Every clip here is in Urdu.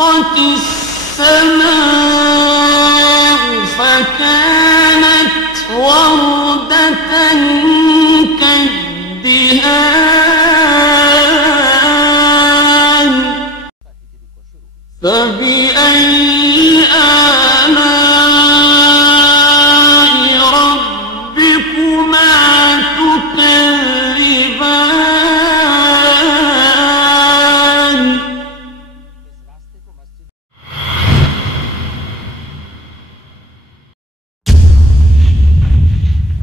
السماء فكانت وردة كالدهان فبأي آلاء ربكما تكذبان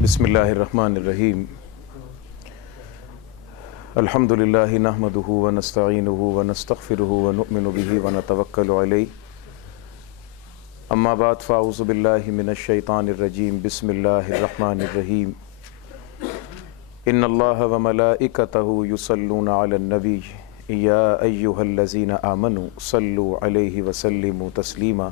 بسم اللہ الرحمن الرحیم الحمد للہ نحمده ونستعینه ونستغفره ونؤمن به ونتوکل علیہ اما بعد فاعوذ باللہ من الشیطان الرجیم بسم اللہ الرحمن الرحیم ان اللہ وملائکته یصلون علی النبی یا ایہا الذین آمنوا صلوا علیہ وسلموا تسلیما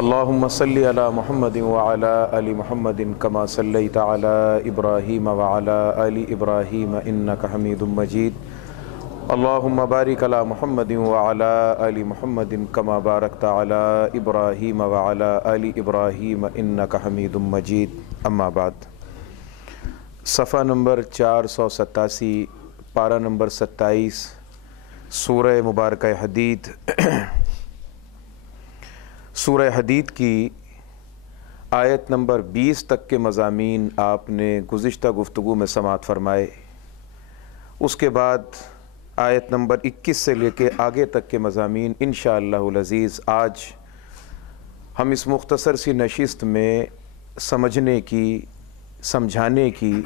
اللہم صلی علی محمد وعلی آل محمد کما صلیت علی ابراہیم وعلی آل ابراہیم انک حمید مجید اللہم بارک علی محمد وعلی آل محمد کما بارکت علی ابراہیم وعلی آل ابراہیم انک حمید مجید اما بعد صفحہ نمبر 487 پارہ نمبر 27 سورہ مبارکہ حدید سورہ حدید کی آیت نمبر 20 تک کے مضامین آپ نے گزشتہ گفتگو میں سماعت فرمائے. اس کے بعد آیت نمبر 21 سے لے کے آگے تک کے مضامین انشاءاللہ العزیز آج ہم اس مختصر سی نشست میں سمجھنے کی، سمجھانے کی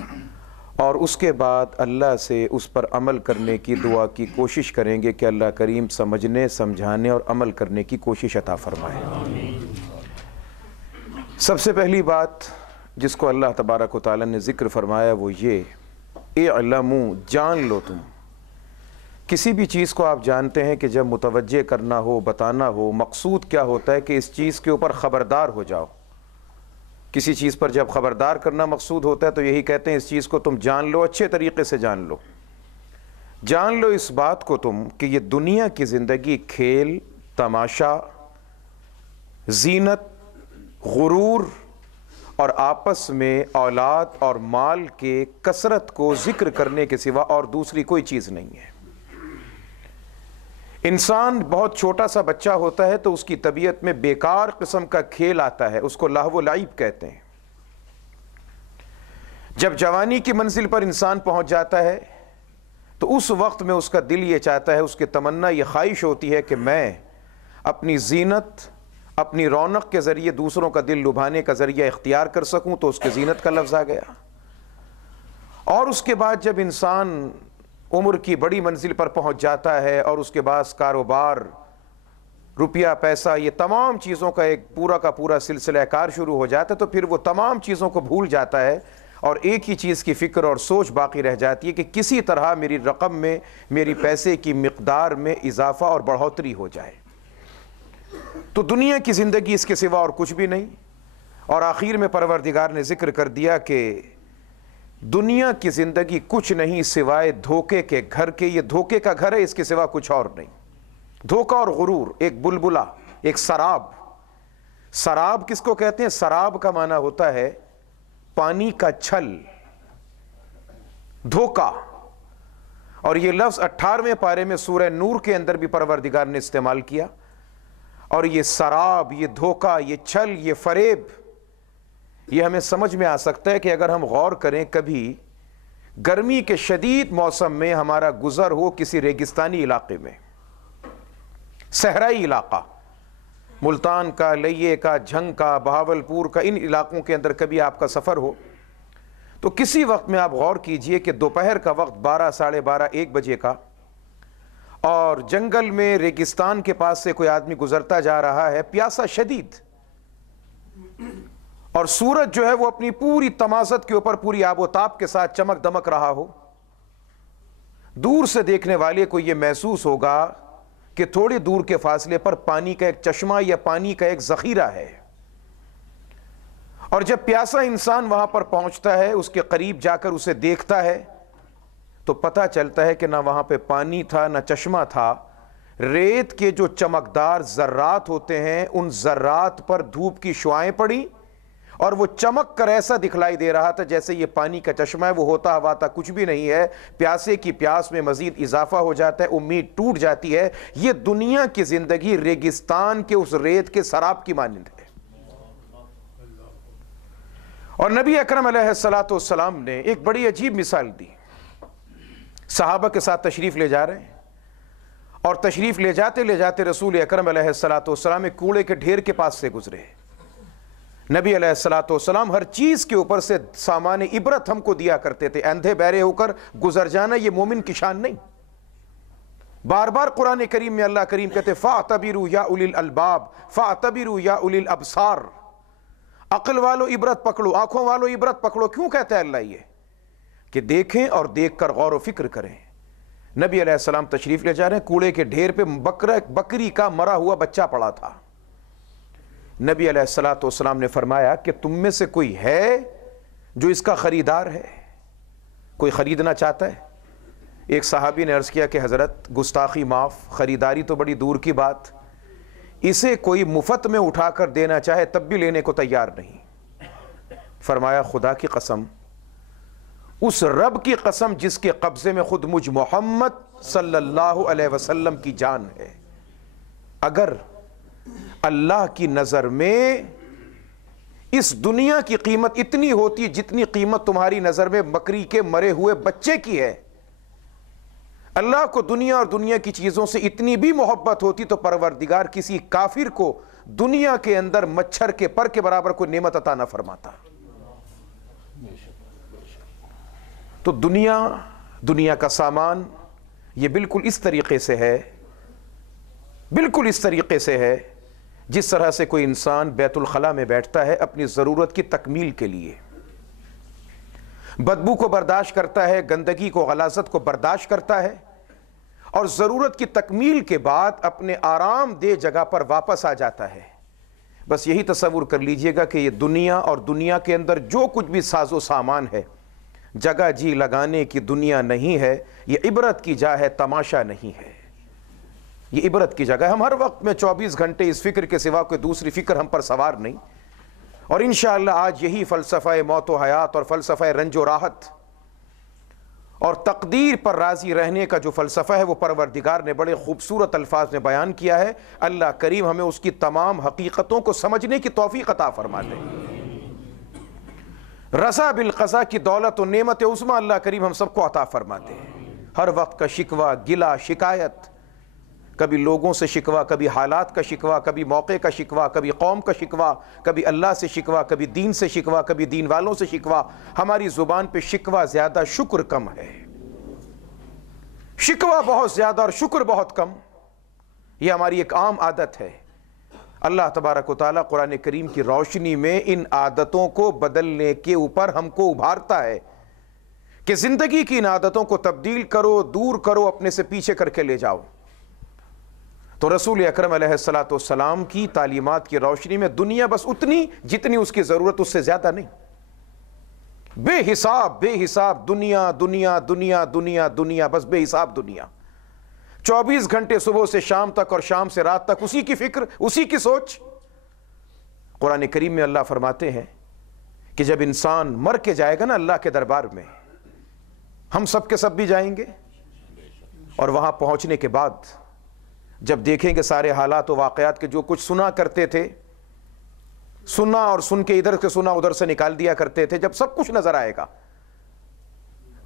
اور اس کے بعد اللہ سے اس پر عمل کرنے کی دعا کی کوشش کریں گے کہ اللہ کریم سمجھنے، سمجھانے اور عمل کرنے کی کوشش عطا فرمائے. سب سے پہلی بات جس کو اللہ تبارک و تعالی نے ذکر فرمایا وہ یہ اعلموا، جان لو. تم کسی بھی چیز کو آپ جانتے ہیں کہ جب متوجہ کرنا ہو، بتانا ہو، مقصود کیا ہوتا ہے کہ اس چیز کے اوپر خبردار ہو جاؤ. کسی چیز پر جب خبردار کرنا مقصود ہوتا ہے تو یہی کہتے ہیں اس چیز کو تم جان لو، اچھے طریقے سے جان لو. جان لو اس بات کو تم کہ یہ دنیا کی زندگی کھیل، تماشا، زینت، غرور اور آپس میں اولاد اور مال کے کثرت کو ذکر کرنے کے سوا اور دوسری کوئی چیز نہیں ہے. انسان بہت چھوٹا سا بچہ ہوتا ہے تو اس کی طبیعت میں بیکار قسم کا کھیل آتا ہے، اس کو لہو و لعب کہتے ہیں. جب جوانی کی منزل پر انسان پہنچ جاتا ہے تو اس وقت میں اس کا دل یہ چاہتا ہے، اس کی تمنا یہ خواہش ہوتی ہے کہ میں اپنی زینت، اپنی رونق کے ذریعے دوسروں کا دل لبھانے کا ذریعہ اختیار کر سکوں. تو اس کے زینت کا لفظ آ گیا. اور اس کے بعد جب انسان عمر کی بڑی منزل پر پہنچ جاتا ہے اور اس کے بعد کاروبار، روپیہ، پیسہ، یہ تمام چیزوں کا ایک پورا کا پورا سلسلہ کار شروع ہو جاتا ہے تو پھر وہ تمام چیزوں کو بھول جاتا ہے اور ایک ہی چیز کی فکر اور سوچ باقی رہ جاتی ہے کہ کسی طرح میری رقم میں، میری پیسے کی مقدار میں اضافہ اور بڑھوتری ہو جائے. تو دنیا کی زندگی اس کے سوا اور کچھ بھی نہیں. اور آخر میں پروردگار نے ذکر کر دیا کہ دنیا کی زندگی کچھ نہیں سوائے دھوکے کے گھر کے. یہ دھوکے کا گھر ہے، اس کے سوا کچھ اور نہیں. دھوکہ اور غرور، ایک بلبلہ، ایک سراب. سراب کس کو کہتے ہیں؟ سراب کا معنی ہوتا ہے پانی کا چھل، دھوکہ. اور یہ لفظ 18ویں پارے میں سورہ نور کے اندر بھی پروردگار نے استعمال کیا. اور یہ سراب، یہ دھوکہ، یہ چھل، یہ فریب، یہ ہمیں سمجھ میں آ سکتا ہے کہ اگر ہم غور کریں کبھی گرمی کے شدید موسم میں ہمارا گزر ہو کسی ریگستانی علاقے میں، صحرائی علاقہ، ملتان کا، لیے کا، جھنگ کا، بہاولپور کا، ان علاقوں کے اندر کبھی آپ کا سفر ہو تو کسی وقت میں آپ غور کیجئے کہ دوپہر کا وقت 12، 12:30، 1 بجے کا، اور جنگل میں ریگستان کے پاس سے کوئی آدمی گزرتا جا رہا ہے پیاسا شدید، اور سورج جو ہے وہ اپنی پوری تمازت کے اوپر پوری آب و تاب کے ساتھ چمک دمک رہا ہو. دور سے دیکھنے والے کو یہ محسوس ہوگا کہ تھوڑے دور کے فاصلے پر پانی کا ایک چشمہ یا پانی کا ایک ذخیرہ ہے. اور جب پیاسا انسان وہاں پر پہنچتا ہے، اس کے قریب جا کر اسے دیکھتا ہے تو پتہ چلتا ہے کہ نہ وہاں پہ پانی تھا، نہ چشمہ تھا، ریت کے جو چمکدار ذرات ہوتے ہیں ان ذرات پر دھوپ کی شعائیں پڑی اور وہ چمک کر ایسا دکھلائی دے رہا تھا جیسے یہ پانی کا چشمہ ہے، وہ ہوتا ہواتا کچھ بھی نہیں ہے، پیاسے کی پیاس میں مزید اضافہ ہو جاتا ہے، امید ٹوٹ جاتی ہے۔ یہ دنیا کی زندگی ریگستان کے اس ریت کے سراب کی مانند ہے۔ اور نبی اکرم علیہ السلام نے ایک بڑی عجیب مثال دی۔ صحابہ کے ساتھ تشریف لے جا رہے ہیں اور تشریف لے جاتے رسول اکرم علیہ السلام ایک کوڑے کے ڈھیر کے پاس سے گزرے۔ نبی علیہ السلام ہر چیز کے اوپر سے سامان عبرت ہم کو دیا کرتے تھے۔ اندھے بہرے ہو کر گزر جانا یہ مومن کی شان نہیں۔ بار بار قرآن کریم میں اللہ کریم کہتے فَاعْتَبِرُوا يَا أُولِي الْأَلْبَابِ فَاعْتَبِرُوا يَا أُولِي الْأَبْصَارِ، عقل والو عبرت پکڑو، آنکھوں والو عبرت پکڑو۔ کیوں کہتا ہے اللہ یہ؟ کہ دیکھیں اور دیکھ کر غور و فکر کریں۔ نبی علیہ السلام تشریف لے جا رہے ہیں، کوڑے کے ڈھیر پہ بکری کا مرا ہوا بچہ پڑا تھا۔ نبی علیہ السلام نے فرمایا کہ تم میں سے کوئی ہے جو اس کا خریدار ہے، کوئی خریدنا چاہتا ہے؟ ایک صحابی نے عرض کیا کہ حضرت گستاخی معاف، خریداری تو بڑی دور کی بات، اسے کوئی مفت میں اٹھا کر دینا چاہے تب بھی لینے کو تیار نہیں۔ فرمایا خدا کی قسم، اس رب کی قسم جس کے قبضے میں خود مجھ محمد صلی اللہ علیہ وسلم کی جان ہے، اگر اللہ کی نظر میں اس دنیا کی قیمت اتنی ہوتی جتنی قیمت تمہاری نظر میں بکری کے مرے ہوئے بچے کی ہے، اللہ کو دنیا اور دنیا کی چیزوں سے اتنی بھی محبت ہوتی تو پروردگار کسی کافر کو دنیا کے اندر مچھر کے پر کے برابر کوئی نعمت عطا نہ فرماتا۔ تو دنیا کا سامان یہ بالکل اس طریقے سے ہے، بالکل اس طریقے سے ہے جس طرح سے کوئی انسان بیت الخلاء میں بیٹھتا ہے اپنی ضرورت کی تکمیل کے لیے، بدبو کو برداشت کرتا ہے، گندگی کو، غلاظت کو برداشت کرتا ہے، اور ضرورت کی تکمیل کے بعد اپنے آرام دہ جگہ پر واپس آ جاتا ہے۔ بس یہی تصور کر لیجئے گا کہ یہ دنیا اور دنیا کے اندر جو کچھ بھی ساز و سامان ہے جگہ جی لگانے کی دنیا نہیں ہے، یہ عبرت کی جا ہے، تماشا نہیں ہے، یہ عبرت کی جگہ ہے۔ ہم ہر وقت میں 24 گھنٹے اس فکر کے سوا کوئی دوسری فکر ہم پر سوار نہیں، اور انشاءاللہ آج یہی فلسفہ موت و حیات اور فلسفہ رنج و راحت اور تقدیر پر راضی رہنے کا جو فلسفہ ہے وہ پروردگار نے بڑے خوبصورت الفاظ میں بیان کیا ہے۔ اللہ کریم ہمیں اس کی تمام حقیقتوں کو سمجھنے کی توفیق عطا فرما دے۔ رضا بالقضاء کی دولت و نعمت عظمیٰ اللہ کریم ہم سب کو عطا فرما دے۔ ہر وقت کا شکوہ، گلہ، شکایت، کبھی لوگوں سے شکوہ، کبھی حالات کا شکوہ، کبھی موقع کا شکوہ، کبھی قوم کا شکوہ، کبھی اللہ سے شکوہ، کبھی دین سے شکوہ، کبھی دین والوں سے شکوہ۔ ہماری زبان پہ شکوہ زیادہ، شکر کم ہے۔ شکوہ بہت زیادہ اور شکر بہت کم، یہ ہماری ایک عام عادت ہے۔ اللہ تبارک و تعالیٰ قرآن کریم کی روشنی میں ان عادتوں کو بدلنے کے اوپر ہم کو ابھارتا ہے کہ زندگی کی ان عادتوں کو تبدیل کرو، دور کرو، اپنے سے پیچھے کر کے لے جاؤ۔ تو رسول اکرم علیہ السلام کی تعلیمات کی روشنی میں دنیا بس اتنی جتنی اس کی ضرورت، اس سے زیادہ نہیں۔ بے حساب دنیا دنیا دنیا دنیا دنیا، بس بے حساب دنیا۔ 24 گھنٹے صبح سے شام تک اور شام سے رات تک اسی کی فکر، اسی کی سوچ۔ قرآن کریم میں اللہ فرماتے ہیں کہ جب انسان مر کے جائے گا نا اللہ کے دربار میں، ہم سب کے سب بھی جائیں گے، اور وہاں پہنچنے کے بعد جب دیکھیں گے سارے حالات و واقعات کے جو کچھ سنا کرتے تھے، سنا اور سن کے ادھر سے سنا ادھر سے نکال دیا کرتے تھے، جب سب کچھ نظر آئے گا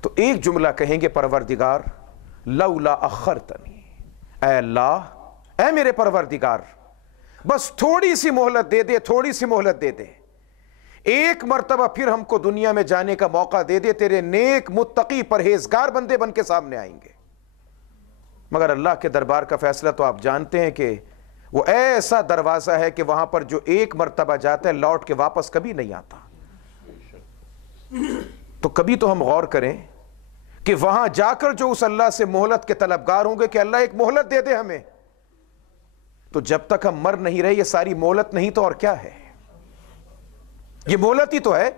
تو ایک جملہ کہیں گے پروردگار لولا اخرتنی، اے اللہ، اے میرے پروردگار، بس تھوڑی سی مہلت دے دے، تھوڑی سی مہلت دے دے، ایک مرتبہ پھر ہم کو دنیا میں جانے کا موقع دے دے، تیرے نیک متقی پرہیزگار بندے بن کے سامنے آئیں گے۔ مگر اللہ کے دربار کا فیصلہ تو آپ جانتے ہیں کہ وہ ایسا دروازہ ہے کہ وہاں پر جو ایک مرتبہ جاتا ہے لوٹ کے واپس کبھی نہیں آتا۔ تو کبھی تو ہم غور کریں کہ وہاں جا کر جو اس اللہ سے مہلت کے طلبگار ہوں گے کہ اللہ ایک مہلت دے دے ہمیں، تو جب تک ہم مر نہیں رہے یہ ساری مہلت نہیں تو اور کیا ہے؟ یہ مہلت ہی تو ہے۔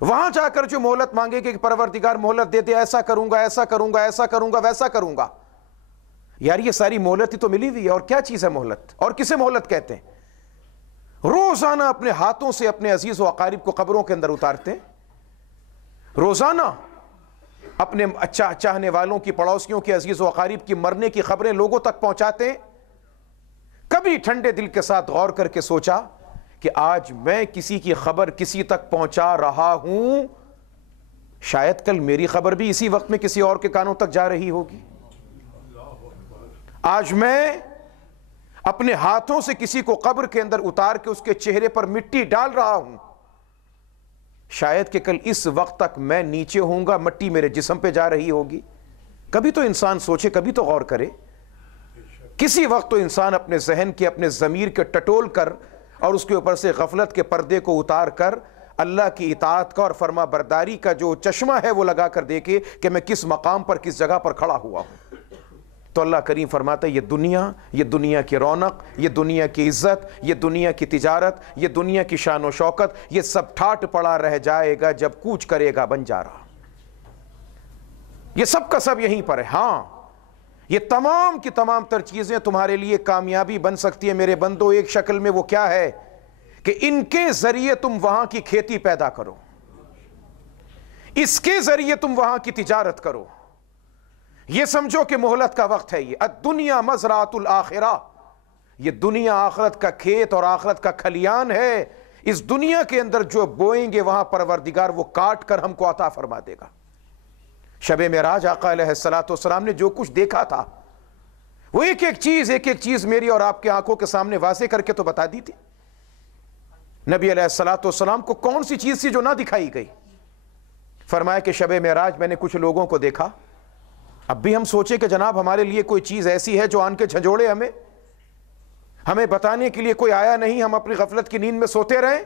وہاں جا کر جو مہلت مانگے کہ پروردگار مہلت دے دے، ایسا کروں گا، ایسا کروں گا، ایسا کروں گا، ویسا کروں گا، یار یہ ساری مہلت ہی تو ملی ہوئی ہے، اور کیا چیز ہے مہلت؟ اور کسے مہلت کہتے ہیں؟ روزانہ اپنے ہاتھوں سے اپنے عزیز و اقارب کو قبروں کے اندر اتارتے ہیں، روزانہ اپنے چاہنے والوں کی، پڑوسیوں کے عزیز و اقارب کی مرنے کی خبریں لوگوں تک پہنچاتے ہیں۔ کبھی ٹھنڈے دل کے ساتھ غور کر کے سوچا کہ آج میں کسی کی خبر کسی تک پہنچا رہا ہوں، شاید کل میری خبر بھی اسی وقت میں کسی اور کے کانوں تک جا رہی ہوگی۔ آج میں اپنے ہاتھوں سے کسی کو قبر کے اندر اتار کے اس کے چہرے پر مٹی ڈال رہا ہوں، شاید کہ کل اس وقت تک میں نیچے ہوں گا، مٹی میرے جسم پہ جا رہی ہوگی۔ کبھی تو انسان سوچے، کبھی تو غور کرے، کسی وقت تو انسان اپنے ذہن کے، اپنے ضمیر کے ٹٹول کر اور اس کے اوپر سے غفلت کے پردے کو اتار کر اللہ کی اطاعت کا اور فرما برداری کا جو چشمہ ہے وہ لگا کر دیکھے کہ میں کس مقام پر، کس جگہ پر کھڑا ہوا ہوں۔ تو اللہ کریم فرماتا ہے یہ دنیا کی رونق، یہ دنیا کی عزت، یہ دنیا کی تجارت، یہ دنیا کی شان و شوکت، یہ سب ٹھاٹ پڑا رہ جائے گا جب کوچ کرے گا بنجارا۔ یہ سب کا سب یہیں پر ہے۔ ہاں، یہ تمام کی تمام تر چیزیں تمہارے لیے کامیابی بن سکتی ہے میرے بندو ایک شکل میں، وہ کیا ہے کہ ان کے ذریعے تم وہاں کی کھیتی پیدا کرو، اس کے ذریعے تم وہاں کی تجارت کرو۔ یہ سمجھو کہ مہلت کا وقت ہے، یہ الدنیا مزرعۃ الآخرہ، یہ دنیا آخرت کا کھیت اور آخرت کا کھلیان ہے۔ اس دنیا کے اندر جو بوئیں گے وہاں پروردگار وہ کاٹ کر ہم کو عطا فرما دے گا۔ شب معراج آقا علیہ السلام نے جو کچھ دیکھا تھا وہ ایک ایک چیز میری اور آپ کے آنکھوں کے سامنے واضح کر کے تو بتا دی تھی۔ نبی علیہ السلام کو کون سی چیز تھی جو نہ دکھائی گئی؟ فرمایا کہ شب معراج میں نے کچھ لوگوں کو دیکھا۔ اب بھی ہم سوچیں کہ جناب ہمارے لیے کوئی چیز ایسی ہے جو آن کے جھنجھوڑے ہمیں بتانے کے لیے کوئی آیا نہیں، ہم اپنی غفلت کی نیند میں سوتے رہیں؟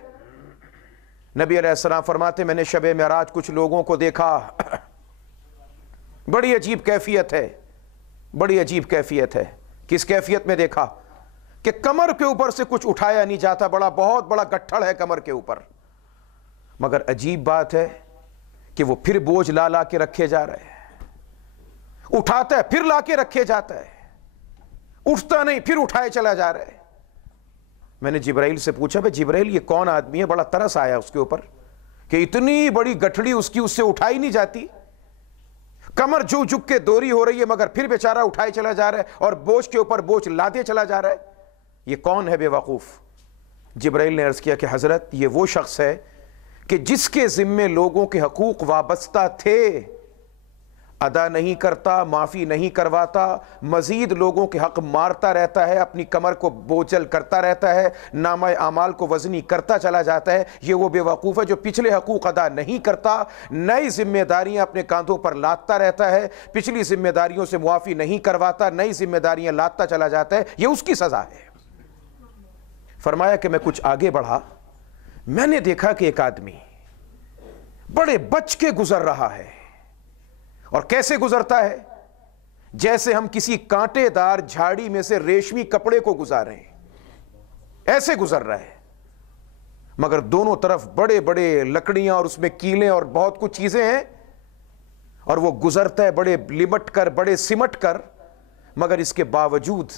نبی علیہ السلام فرماتے میں نے شب معراج کچھ لوگوں کو دیکھا، بڑی عجیب کیفیت ہے، بڑی عجیب کیفیت ہے۔ کس کیفیت میں دیکھا؟ کہ کمر کے اوپر سے کچھ اٹھایا نہیں جاتا، بہت بڑا گٹھڑ ہے کمر کے اوپر، مگر عجیب بات ہے کہ وہ پھر بوجھ لا کے رکھے جا رہے ہیں، اٹھاتا ہے پھر لا کے رکھے جاتا ہے، اٹھتا نہیں پھر اٹھائے چلا جا رہا ہے۔ میں نے جبرائیل سے پوچھا بھائی جبرائیل یہ کون آدمی ہے؟ بڑا ترس آیا اس کے اوپر کہ اتنی بڑی گٹھڑی اس سے اٹھائی نہیں جاتی، کمر جھک کے دوری ہو رہی ہے مگر پھر بیچارہ اٹھائے چلا جا رہا ہے اور بوجھ کے اوپر بوجھ لادے چلا جا رہا ہے، یہ کون ہے بے وقوف؟ جبرائیل نے عرض کیا کہ حضرت یہ وہ شخص ہے کہ جس کے ذمے لوگوں کے حقوق وابستہ تھے، ادا نہیں کرتا، معافی نہیں کرواتا، مزید لوگوں کے حق مارتا رہتا ہے، اپنی کمر کو بوجھل کرتا رہتا ہے، نامہ اعمال کو وزنی کرتا چلا جاتا ہے۔ یہ وہ بے وقوف ہے جو پچھلے حقوق ادا نہیں کرتا، نئی ذمہ داریاں اپنے کاندھوں پر لادتا رہتا ہے، پچھلی ذمہ داریوں سے معافی نہیں کرواتا، نئی ذمہ داریاں لادتا چلا جاتا ہے، یہ اس کی سزا ہے۔ فرمایا کہ میں کچھ آگے بڑھا، میں نے دیکھا کہ ایک آدمی بڑے بچ کے گزر رہا ہے، اور کیسے گزرتا ہے؟ جیسے ہم کسی کانٹے دار جھاڑی میں سے ریشمی کپڑے کو گزارے ہیں، ایسے گزر رہا ہے، مگر دونوں طرف بڑے بڑے لکڑیاں اور اس میں کیلیں اور بہت کچھ چیزیں ہیں، اور وہ گزرتا ہے بڑے لمٹ کر، بڑے سمٹ کر، مگر اس کے باوجود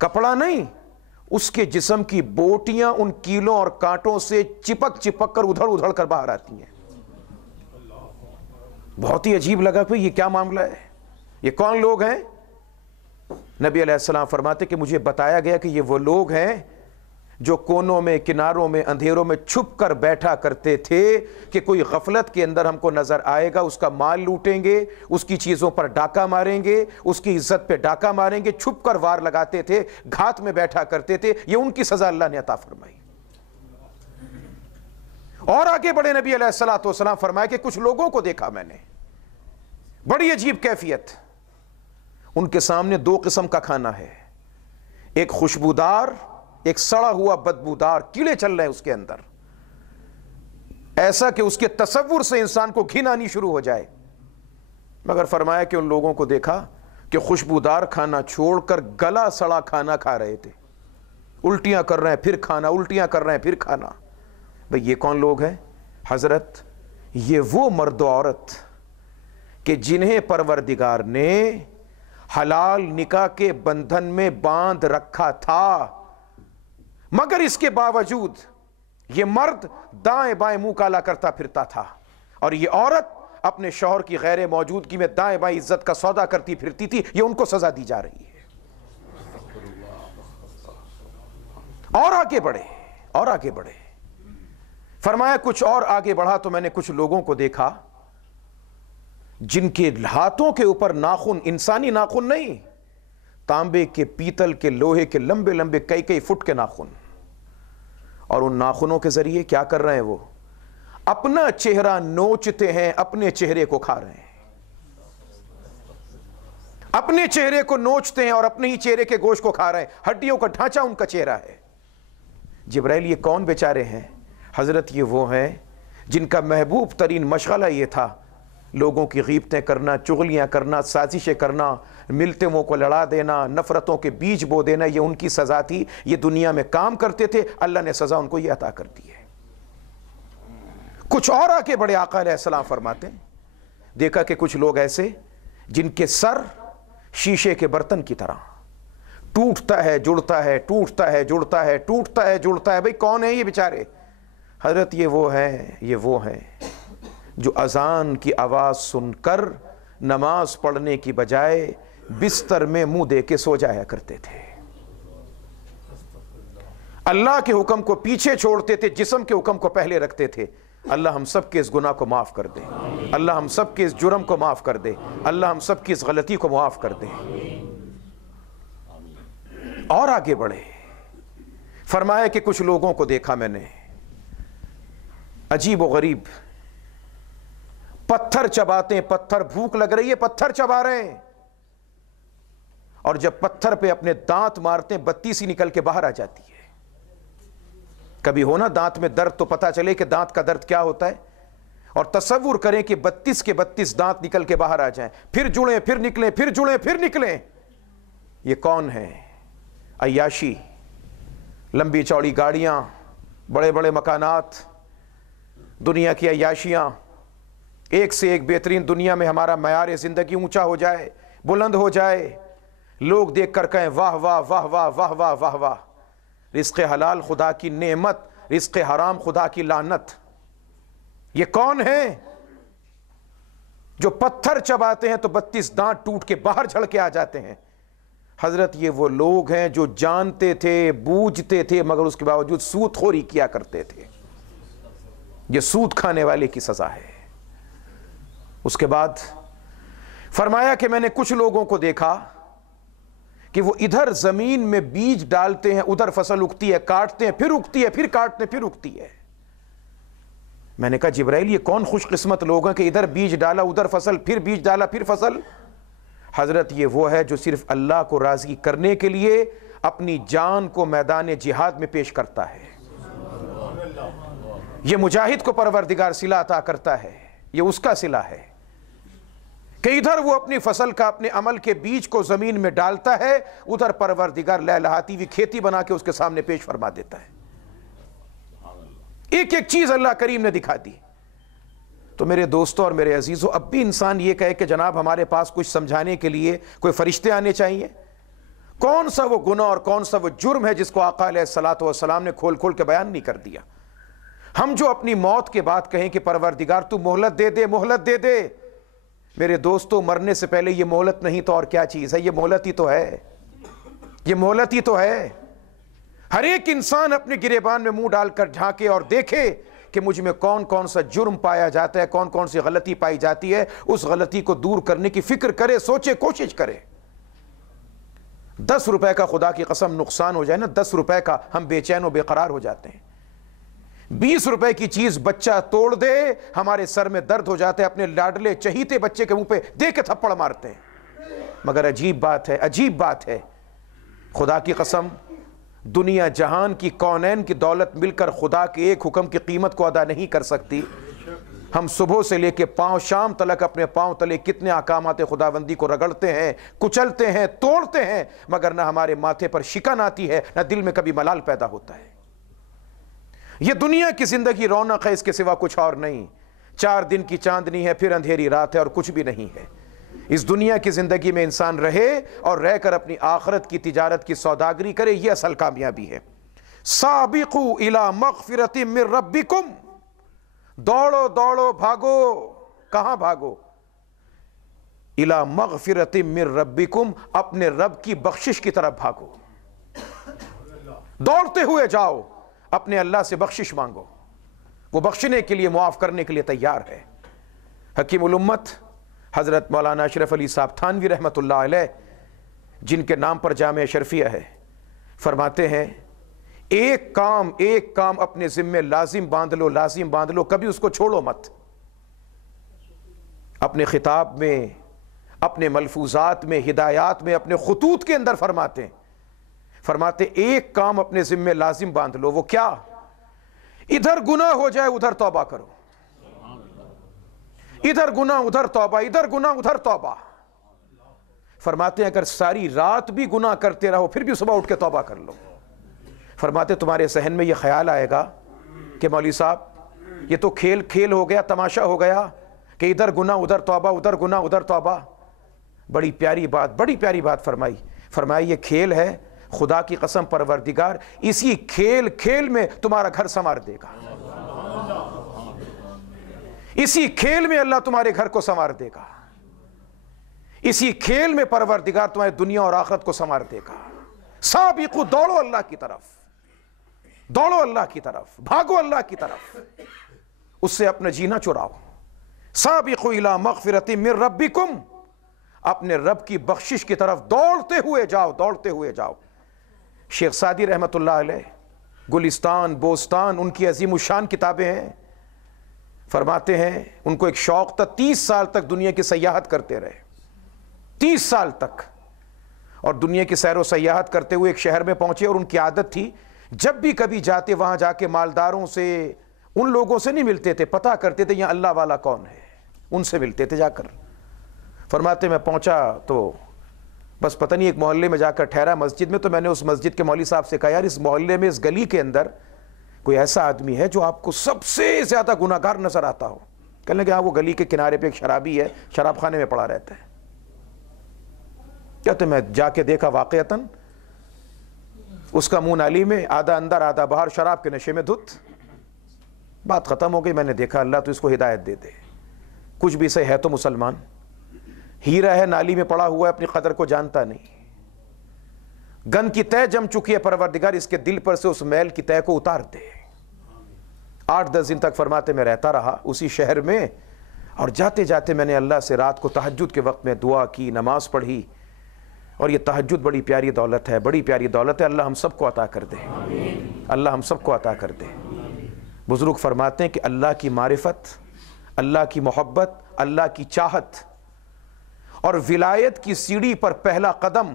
کپڑا نہیں، اس کے جسم کی بوٹیاں ان کیلوں اور کانٹوں سے چپک کر ادھڑ کر باہر آتی ہیں۔ بہت ہی عجیب لگا کہ یہ کیا معاملہ ہے، یہ کون لوگ ہیں؟ نبی علیہ السلام فرماتے کہ مجھے بتایا گیا کہ یہ وہ لوگ ہیں جو کونوں میں، کناروں میں، اندھیروں میں چھپ کر بیٹھا کرتے تھے کہ کوئی غفلت کے اندر ہم کو نظر آئے گا، اس کا مال لوٹیں گے، اس کی چیزوں پر ڈاکہ ماریں گے، اس کی عزت پہ ڈاکہ ماریں گے، چھپ کر وار لگاتے تھے، گھات میں بیٹھا کرتے تھے، یہ ان کی سزا اللہ نے عطا فرمائی۔ اور آگے بڑے نبی علیہ السلام فرمایا کہ کچھ لوگوں کو دیکھا میں نے، بڑی عجیب کیفیت، ان کے سامنے دو قسم کا کھانا ہے، ایک خوشبودار، ایک سڑا ہوا بدبودار، کیڑے چل رہے ہیں اس کے اندر، ایسا کہ اس کے تصور سے انسان کو گھن آنی شروع ہو جائے۔ مگر فرمایا کہ ان لوگوں کو دیکھا کہ خوشبودار کھانا چھوڑ کر گلا سڑا کھانا کھا رہے تھے، الٹیاں کر رہے ہیں پھر کھانا، الٹیاں کر رہے ہیں پھر کھانا۔ بھئی یہ کون لوگ ہیں؟ حضرت یہ وہ مرد و عورت کہ جنہیں پروردگار نے حلال نکاح کے بندھن میں باندھ رکھا تھا، مگر اس کے باوجود یہ مرد دائیں بائیں منہ کالا کرتا پھرتا تھا، اور یہ عورت اپنے شوہر کی غیر موجودگی میں دائیں بائیں عزت کا سودا کرتی پھرتی تھی۔ یہ ان کو سزا دی جا رہی ہے۔ اور آگے بڑھے، اور آگے بڑھے، فرمایا کچھ اور آگے بڑھا تو میں نے کچھ لوگوں کو دیکھا جن کے ہاتھوں کے اوپر ناخن، انسانی ناخن نہیں، تانبے کے، پیتل کے، لوہے کے لمبے لمبے کئی فٹ کے ناخن، اور ان ناخنوں کے ذریعے کیا کر رہے ہیں؟ وہ اپنا چہرہ نوچتے ہیں، اپنے چہرے کو کھا رہے ہیں، اپنے چہرے کو نوچتے ہیں اور اپنے ہی چہرے کے گوشت کو کھا رہے ہیں۔ ہڈیوں کا ڈھانچہ ان کا چہرہ ہے۔ جبرائیل یہ کون بیچارے ہیں؟ حضرت یہ وہ ہیں جن کا محبوب ترین مشغلہ یہ تھا لوگوں کی غیبتیں کرنا، چغلیاں کرنا، سازشیں کرنا، ملتے منہ کو لڑا دینا، نفرتوں کے بیج بو دینا۔ یہ ان کی سزا تھی۔ یہ دنیا میں کام کرتے تھے، اللہ نے سزا ان کو یہ عطا کر دی ہے۔ کچھ اور آگے بڑے آقا علیہ السلام فرماتے ہیں، دیکھا کہ کچھ لوگ ایسے جن کے سر شیشے کے برتن کی طرح ٹوٹتا ہے، جڑتا ہے، ٹوٹتا ہے، جڑتا ہے، ٹوٹتا ہے، جڑتا ہے۔ بھئی کون ہیں یہ بیچارے؟ حضرت یہ وہ ہیں جو اذان کی آواز سن کر نماز پڑھنے کی بجائے بستر میں منہ دے کے سو جایا کرتے تھے، اللہ کے حکم کو پیچھے چھوڑتے تھے، جسم کے حکم کو پہلے رکھتے تھے۔ اللہ ہم سب کے اس گناہ کو معاف کر دے، اللہ ہم سب کے اس جرم کو معاف کر دے، اللہ ہم سب کی اس غلطی کو معاف کر دے۔ اور آگے بڑھے، فرمایا کہ کچھ لوگوں کو دیکھا میں نے عجیب و غریب، پتھر چباتے ہیں، پتھر، بھوک لگ رہی ہے، پتھر چبا رہے ہیں، اور جب پتھر پہ اپنے دانت مارتے ہیں بتی سی نکل کے باہر آ جاتی ہے۔ کبھی ہونا دانت میں درد تو پتہ چلے کہ دانت کا درد کیا ہوتا ہے، اور تصور کریں کہ 32 کے 32 دانت نکل کے باہر آ جائیں، پھر جڑیں، پھر نکلیں، پھر جڑیں، پھر نکلیں۔ یہ کون ہے؟ عیاشی، لمبی چوڑی گاڑیاں، بڑے بڑے مکانات، دنیا کی عیاشیاں، ایک سے ایک بہترین دنیا میں ہمارا معیار زندگی اونچا ہو جائے، بلند ہو جائے، لوگ دیکھ کر کہیں واہ واہ واہ واہ واہ واہ واہ واہ۔ رزق حلال خدا کی نعمت، رزق حرام خدا کی لعنت۔ یہ کون ہیں جو پتھر چباتے ہیں تو 32 دانت ٹوٹ کے باہر جھڑ کے آ جاتے ہیں؟ حضرت یہ وہ لوگ ہیں جو جانتے تھے، بوجھتے تھے، مگر اس کے باوجود سود خوری کیا کرتے تھے۔ یہ سود کھانے والے کی سزا ہے۔ اس کے بعد فرمایا کہ میں نے کچھ لوگوں کو دیکھا کہ وہ ادھر زمین میں بیج ڈالتے ہیں، ادھر فصل اگتی ہے، کاٹتے ہیں، پھر اگتی ہے، پھر کاٹتے ہیں، پھر اگتی ہے۔ میں نے کہا جبرائیل یہ کون خوش قسمت لوگ ہیں کہ ادھر بیج ڈالا، ادھر فصل، پھر بیج ڈالا، پھر فصل؟ حضرت یہ وہ ہے جو صرف اللہ کو راضی کرنے کے لیے اپنی جان کو میدان جہاد میں پیش کرتا ہے۔ یہ مجاہد کو پروردگار صلہ عطا کرتا ہے، یہ اس کا صلہ ہے کہ ادھر وہ اپنی فصل کا، اپنے عمل کے بیج کو زمین میں ڈالتا ہے، ادھر پروردگار لہلہاتی ہوئی کھیتی بنا کے اس کے سامنے پیش فرما دیتا ہے۔ ایک ایک چیز اللہ کریم نے دکھا دی۔ تو میرے دوستوں اور میرے عزیزوں، اب بھی انسان یہ کہے کہ جناب ہمارے پاس کچھ سمجھانے کے لیے کوئی فرشتے آنے چاہیے۔ کون سا وہ گناہ اور کون سا وہ جرم ہے جس کو آقا علیہ الصلوۃ والسلام نے کھول کھول کے بیان نہیں کر دیا؟ ہم جو اپنی موت کے بعد کہیں کہ پروردگار تو مہلت دے دے، مہلت دے دے، میرے دوستوں مرنے سے پہلے یہ مہلت نہیں تو اور کیا چیز ہے؟ یہ مہلت ہی تو ہے، یہ مہلت ہی تو ہے۔ ہر ایک انسان اپنے گریبان میں منہ ڈال کر جھانکے اور دیکھے کہ مجھ میں کون کون سا جرم پایا جاتا ہے، کون کون سی غلطی پائی جاتی ہے، اس غلطی کو دور کرنے کی فکر کرے، سوچے، کوشش کرے۔ 10 روپے کا خدا کی قسم نقصان ہو جائے نا، 10 روپے کا، ہم بے چین و بے قرار ہو جاتے ہیں۔ 20 روپے کی چیز بچہ توڑ دے، ہمارے سر میں درد ہو جاتا ہے، اپنے لاڈلے چہیتے بچے کے منہ پہ دے کے تھپڑ مارتے ہیں۔ مگر عجیب بات ہے، عجیب بات ہے، خدا کی قسم دنیا جہان کی، کونین کی دولت مل کر خدا کے ایک حکم کی قیمت کو ادا نہیں کر سکتی۔ ہم صبح سے لے کے پاؤں شام تلک اپنے پاؤں تلے کتنے احکامات خداوندی کو رگڑتے ہیں، کچلتے ہیں، توڑتے ہیں، مگر نہ ہمارے ماتھے پر شکن آتی ہے، نہ دل میں کبھی ملال پیدا ہوتا ہے۔ یہ دنیا کی زندگی رونق ہے، اس کے سوا کچھ اور نہیں۔ 4 دن کی چاندنی ہے، پھر اندھیری رات ہے اور کچھ بھی نہیں ہے۔ اس دنیا کی زندگی میں انسان رہے اور رہ کر اپنی آخرت کی تجارت کی سوداگری کرے، یہ اصل کامیابی ہے۔ سابقوا الی مغفرۃ من ربکم، دوڑو دوڑو بھاگو، کہاں بھاگو؟ الی مغفرۃ من ربکم، اپنے رب کی بخشش کی طرف بھاگو، دوڑتے ہوئے جاؤ، اپنے اللہ سے بخشش مانگو، وہ بخشنے کے لیے، معاف کرنے کے لیے تیار ہے۔ حکیم الامت حضرت مولانا اشرف علی صاحب تھانوی رحمۃ اللہ علیہ، جن کے نام پر جامعہ اشرفیہ ہے، فرماتے ہیں ایک کام اپنے ذمے لازم باندھ لو، کبھی اس کو چھوڑو مت۔ اپنے خطاب میں، اپنے ملفوظات میں، ہدایات میں، اپنے خطوط کے اندر فرماتے ایک کام اپنے ذمے لازم باندھ لو، وہ کیا؟ ادھر گناہ ہو جائے ادھر توبہ کرو، ادھر گناہ ادھر توبہ، ادھر گناہ ادھر توبہ۔ فرماتے ہیں اگر ساری رات بھی گناہ کرتے رہو پھر بھی صبح اٹھ کے توبہ کر لو۔ فرماتے تمہارے ذہن میں یہ خیال آئے گا کہ مولوی صاحب یہ تو کھیل ہو گیا، تماشا ہو گیا کہ ادھر گناہ ادھر توبہ، ادھر گناہ ادھر توبہ۔ بڑی پیاری بات فرمائی یہ کھیل ہے، خدا کی قسم پروردگار اسی کھیل میں تمہارا گھر سنوار دے گا، اسی کھیل میں اللہ تمہارے گھر کو سنوار دے گا، اسی کھیل میں پروردگار تمہاری دنیا اور آخرت کو سنوار دے گا۔ سابقوا، دوڑو اللہ کی طرف، دوڑو اللہ کی طرف، بھاگو اللہ کی طرف، اس سے اپنا جینا چراؤ۔ سابقوا الی مغفرۃ من ربکم، اپنے رب کی بخشش کی طرف دوڑتے ہوئے جاؤ۔ شیخ سعدی رحمت اللہ علیہ، گلستان بوستان ان کی عظیم الشان کتابیں ہیں، فرماتے ہیں ان کو ایک شوق تھا، 30 سال تک دنیا کی سیاحت کرتے رہے، 30 سال تک، اور دنیا کی سیر و سیاحت کرتے ہوئے ایک شہر میں پہنچے، اور ان کی عادت تھی جب بھی کبھی جاتے وہاں جا کے مالداروں سے، ان لوگوں سے نہیں ملتے تھے، پتہ کرتے تھے یہاں اللہ والا کون ہے، ان سے ملتے تھے جا کر۔ فرماتے میں پہنچا تو بس پتہ نہیں ایک محلے میں جا کر ٹھہرا مسجد میں، تو میں نے اس مسجد کے مولوی صاحب سے کہا یار اس محلے میں، اس گلی کے اندر کوئی ایسا آدمی ہے جو آپ کو سب سے زیادہ گناہگار نظر آتا ہو؟ کہنے لگے ہاں وہ گلی کے کنارے پہ ایک شرابی ہے، شراب خانے میں پڑا رہتا ہے۔ کہتے میں جا کے دیکھا واقعتاً اس کا منہ نالی میں، آدھا اندر آدھا باہر، شراب کے نشے میں دھت۔ بات ختم ہو گئی، میں نے دیکھا اللہ تو اس کو ہدایت دے دے، کچھ بھی سے ہے تو مسلمان، ہیرا ہے نالی میں پڑا ہوا ہے، اپنی قدر کو جانتا نہیں، گند کی تہ جم چکی ہے، پروردگار اس کے دل پر سے اس میل کی تہ کو اتار دے۔ 8-10 دن تک فرماتے میں رہتا رہا اسی شہر میں، اور جاتے جاتے میں نے اللہ سے رات کو تہجد کے وقت میں دعا کی، نماز پڑھی، اور یہ تہجد بڑی پیاری دولت ہے، بڑی پیاری دولت ہے، اللہ ہم سب کو عطا کر دے، اللہ ہم سب کو عطا کر دے۔ بزرگ فرماتے ہیں کہ اللہ کی معرفت، اللہ کی محبت، اللہ کی چاہت اور ولایت کی سیڑھی پر پہلا قدم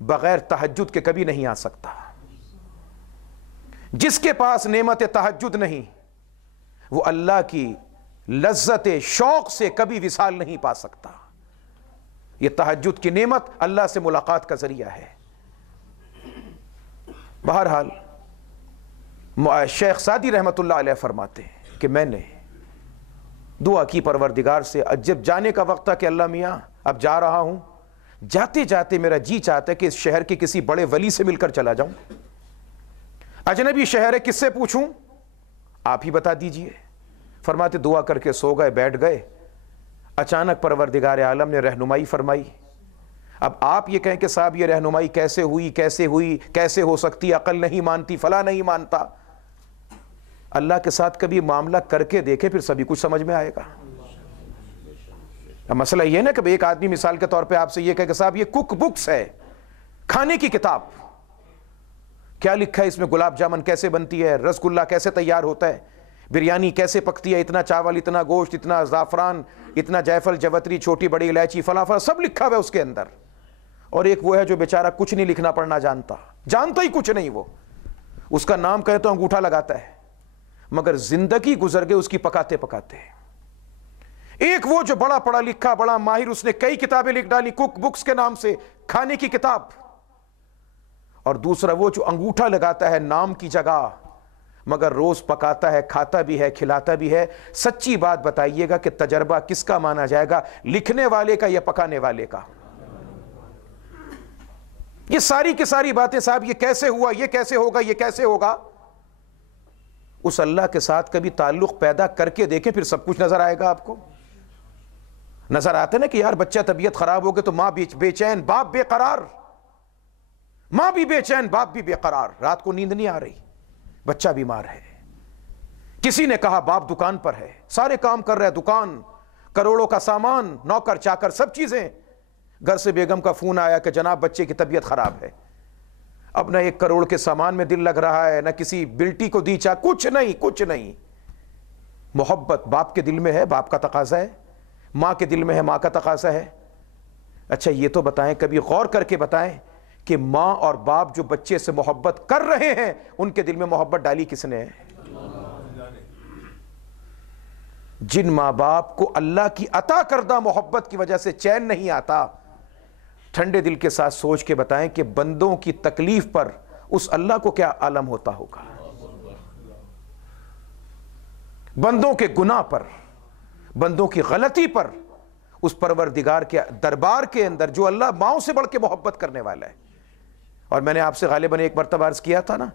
بغیر تہجد کے کبھی نہیں آ سکتا۔ جس کے پاس نعمت تہجد نہیں وہ اللہ کی لذت شوق سے کبھی وصال نہیں پا سکتا۔ یہ تہجد کی نعمت اللہ سے ملاقات کا ذریعہ ہے۔ بہرحال شیخ سعدی رحمت اللہ علیہ فرماتے ہیں کہ میں نے دعا کی پروردگار سے، جب جانے کا وقت تھا کہ اللہ میاں اب جا رہا ہوں، جاتے جاتے میرا جی چاہتا ہے کہ اس شہر کے کسی بڑے ولی سے مل کر چلا جاؤں، اجنبی شہر ہے کس سے پوچھوں، آپ ہی بتا دیجئے۔ فرماتے دعا کر کے سو گئے، بیٹھ گئے، اچانک پروردگار عالم نے رہنمائی فرمائی۔ اب آپ یہ کہیں کہ صاحب یہ رہنمائی کیسے ہوئی، کیسے ہو سکتی، عقل نہیں مانتی، فلاں نہیں مانتا۔ اللہ کے ساتھ کبھی معاملہ کر کے دیکھے پھر سبھی کچھ سمجھ میں آئے گا۔ اب مسئلہ یہ نا کہ ایک آدمی مثال کے طور پہ آپ سے یہ کہے کہ صاحب یہ کک بکس ہے، کھانے کی کتاب، کیا لکھا ہے اس میں، گلاب جامن کیسے بنتی ہے، رس گلہ کیسے تیار ہوتا ہے، بریانی کیسے پکتی ہے، اتنا چاول، اتنا گوشت، اتنا زعفران، اتنا جائفل جوتری، چھوٹی بڑی الائچی، فلاں سب لکھا ہوا ہے اس کے اندر۔ اور ایک وہ ہے جو بیچارہ کچھ نہیں لکھنا پڑھنا جانتا ہی کچھ نہیں، وہ اس کا نام کہے تو انگوٹھا لگاتا ہے، مگر زندگی گزر گئی اس کی پکاتے پکاتے۔ ایک وہ جو بڑا پڑھا لکھا، بڑا ماہر، اس نے کئی کتابیں لکھ ڈالی کک بکس کے نام سے، کھانے کی کتاب۔ اور دوسرا وہ جو انگوٹھا لگاتا ہے نام کی جگہ، مگر روز پکاتا ہے، کھاتا بھی ہے، کھلاتا بھی ہے۔ سچی بات بتائیے گا کہ تجربہ کس کا مانا جائے گا، لکھنے والے کا یا پکانے والے کا؟ یہ ساری کی ساری باتیں صاحب یہ کیسے ہوا، یہ کیسے ہوگا، یہ کیسے ہوگا، اس اللہ کے ساتھ کبھی تعلق پیدا کر کے دیکھیں، پھر سب کچھ نظر آئے گا آپ کو۔ نظر آتا ہے نا کہ یار بچہ طبیعت خراب ہو گئی تو ماں بے چین، باپ بے قرار، ماں بھی بے چین، باپ بھی بے قرار، رات کو نیند نہیں آ رہی، بچہ بیمار ہے۔ کسی نے کہا باپ دکان پر ہے، سارے کام کر رہا ہے، دکان، کروڑوں کا سامان، نوکر چاکر سب چیزیں، گھر سے بیگم کا فون آیا کہ جناب بچے کی طبیعت خراب ہے۔ اب نہ 1 کروڑ کے سامان میں دل لگ رہا ہے، نہ کسی بلٹی کو دی چاہ، کچھ نہیں۔ محبت باپ کے دل میں ہے، باپ کا تقاضا ہے، ماں کے دل میں ہے، ماں کا تقاضا ہے۔ اچھا یہ تو بتائیں، کبھی غور کر کے بتائیں کہ ماں اور باپ جو بچے سے محبت کر رہے ہیں ان کے دل میں محبت ڈالی کس نے ہے؟ جن ماں باپ کو اللہ کی عطا کردہ محبت کی وجہ سے چین نہیں آتا، ٹھنڈے دل کے ساتھ سوچ کے بتائیں کہ بندوں کی تکلیف پر اس اللہ کو کیا عالم ہوتا ہوگا، بندوں کے گناہ پر، بندوں کی غلطی پر، اس پروردگار کے دربار کے اندر جو اللہ ماؤں سے بڑھ کے محبت کرنے والا ہے۔ اور میں نے آپ سے غالباً ایک مرتبہ عرض کیا تھا نا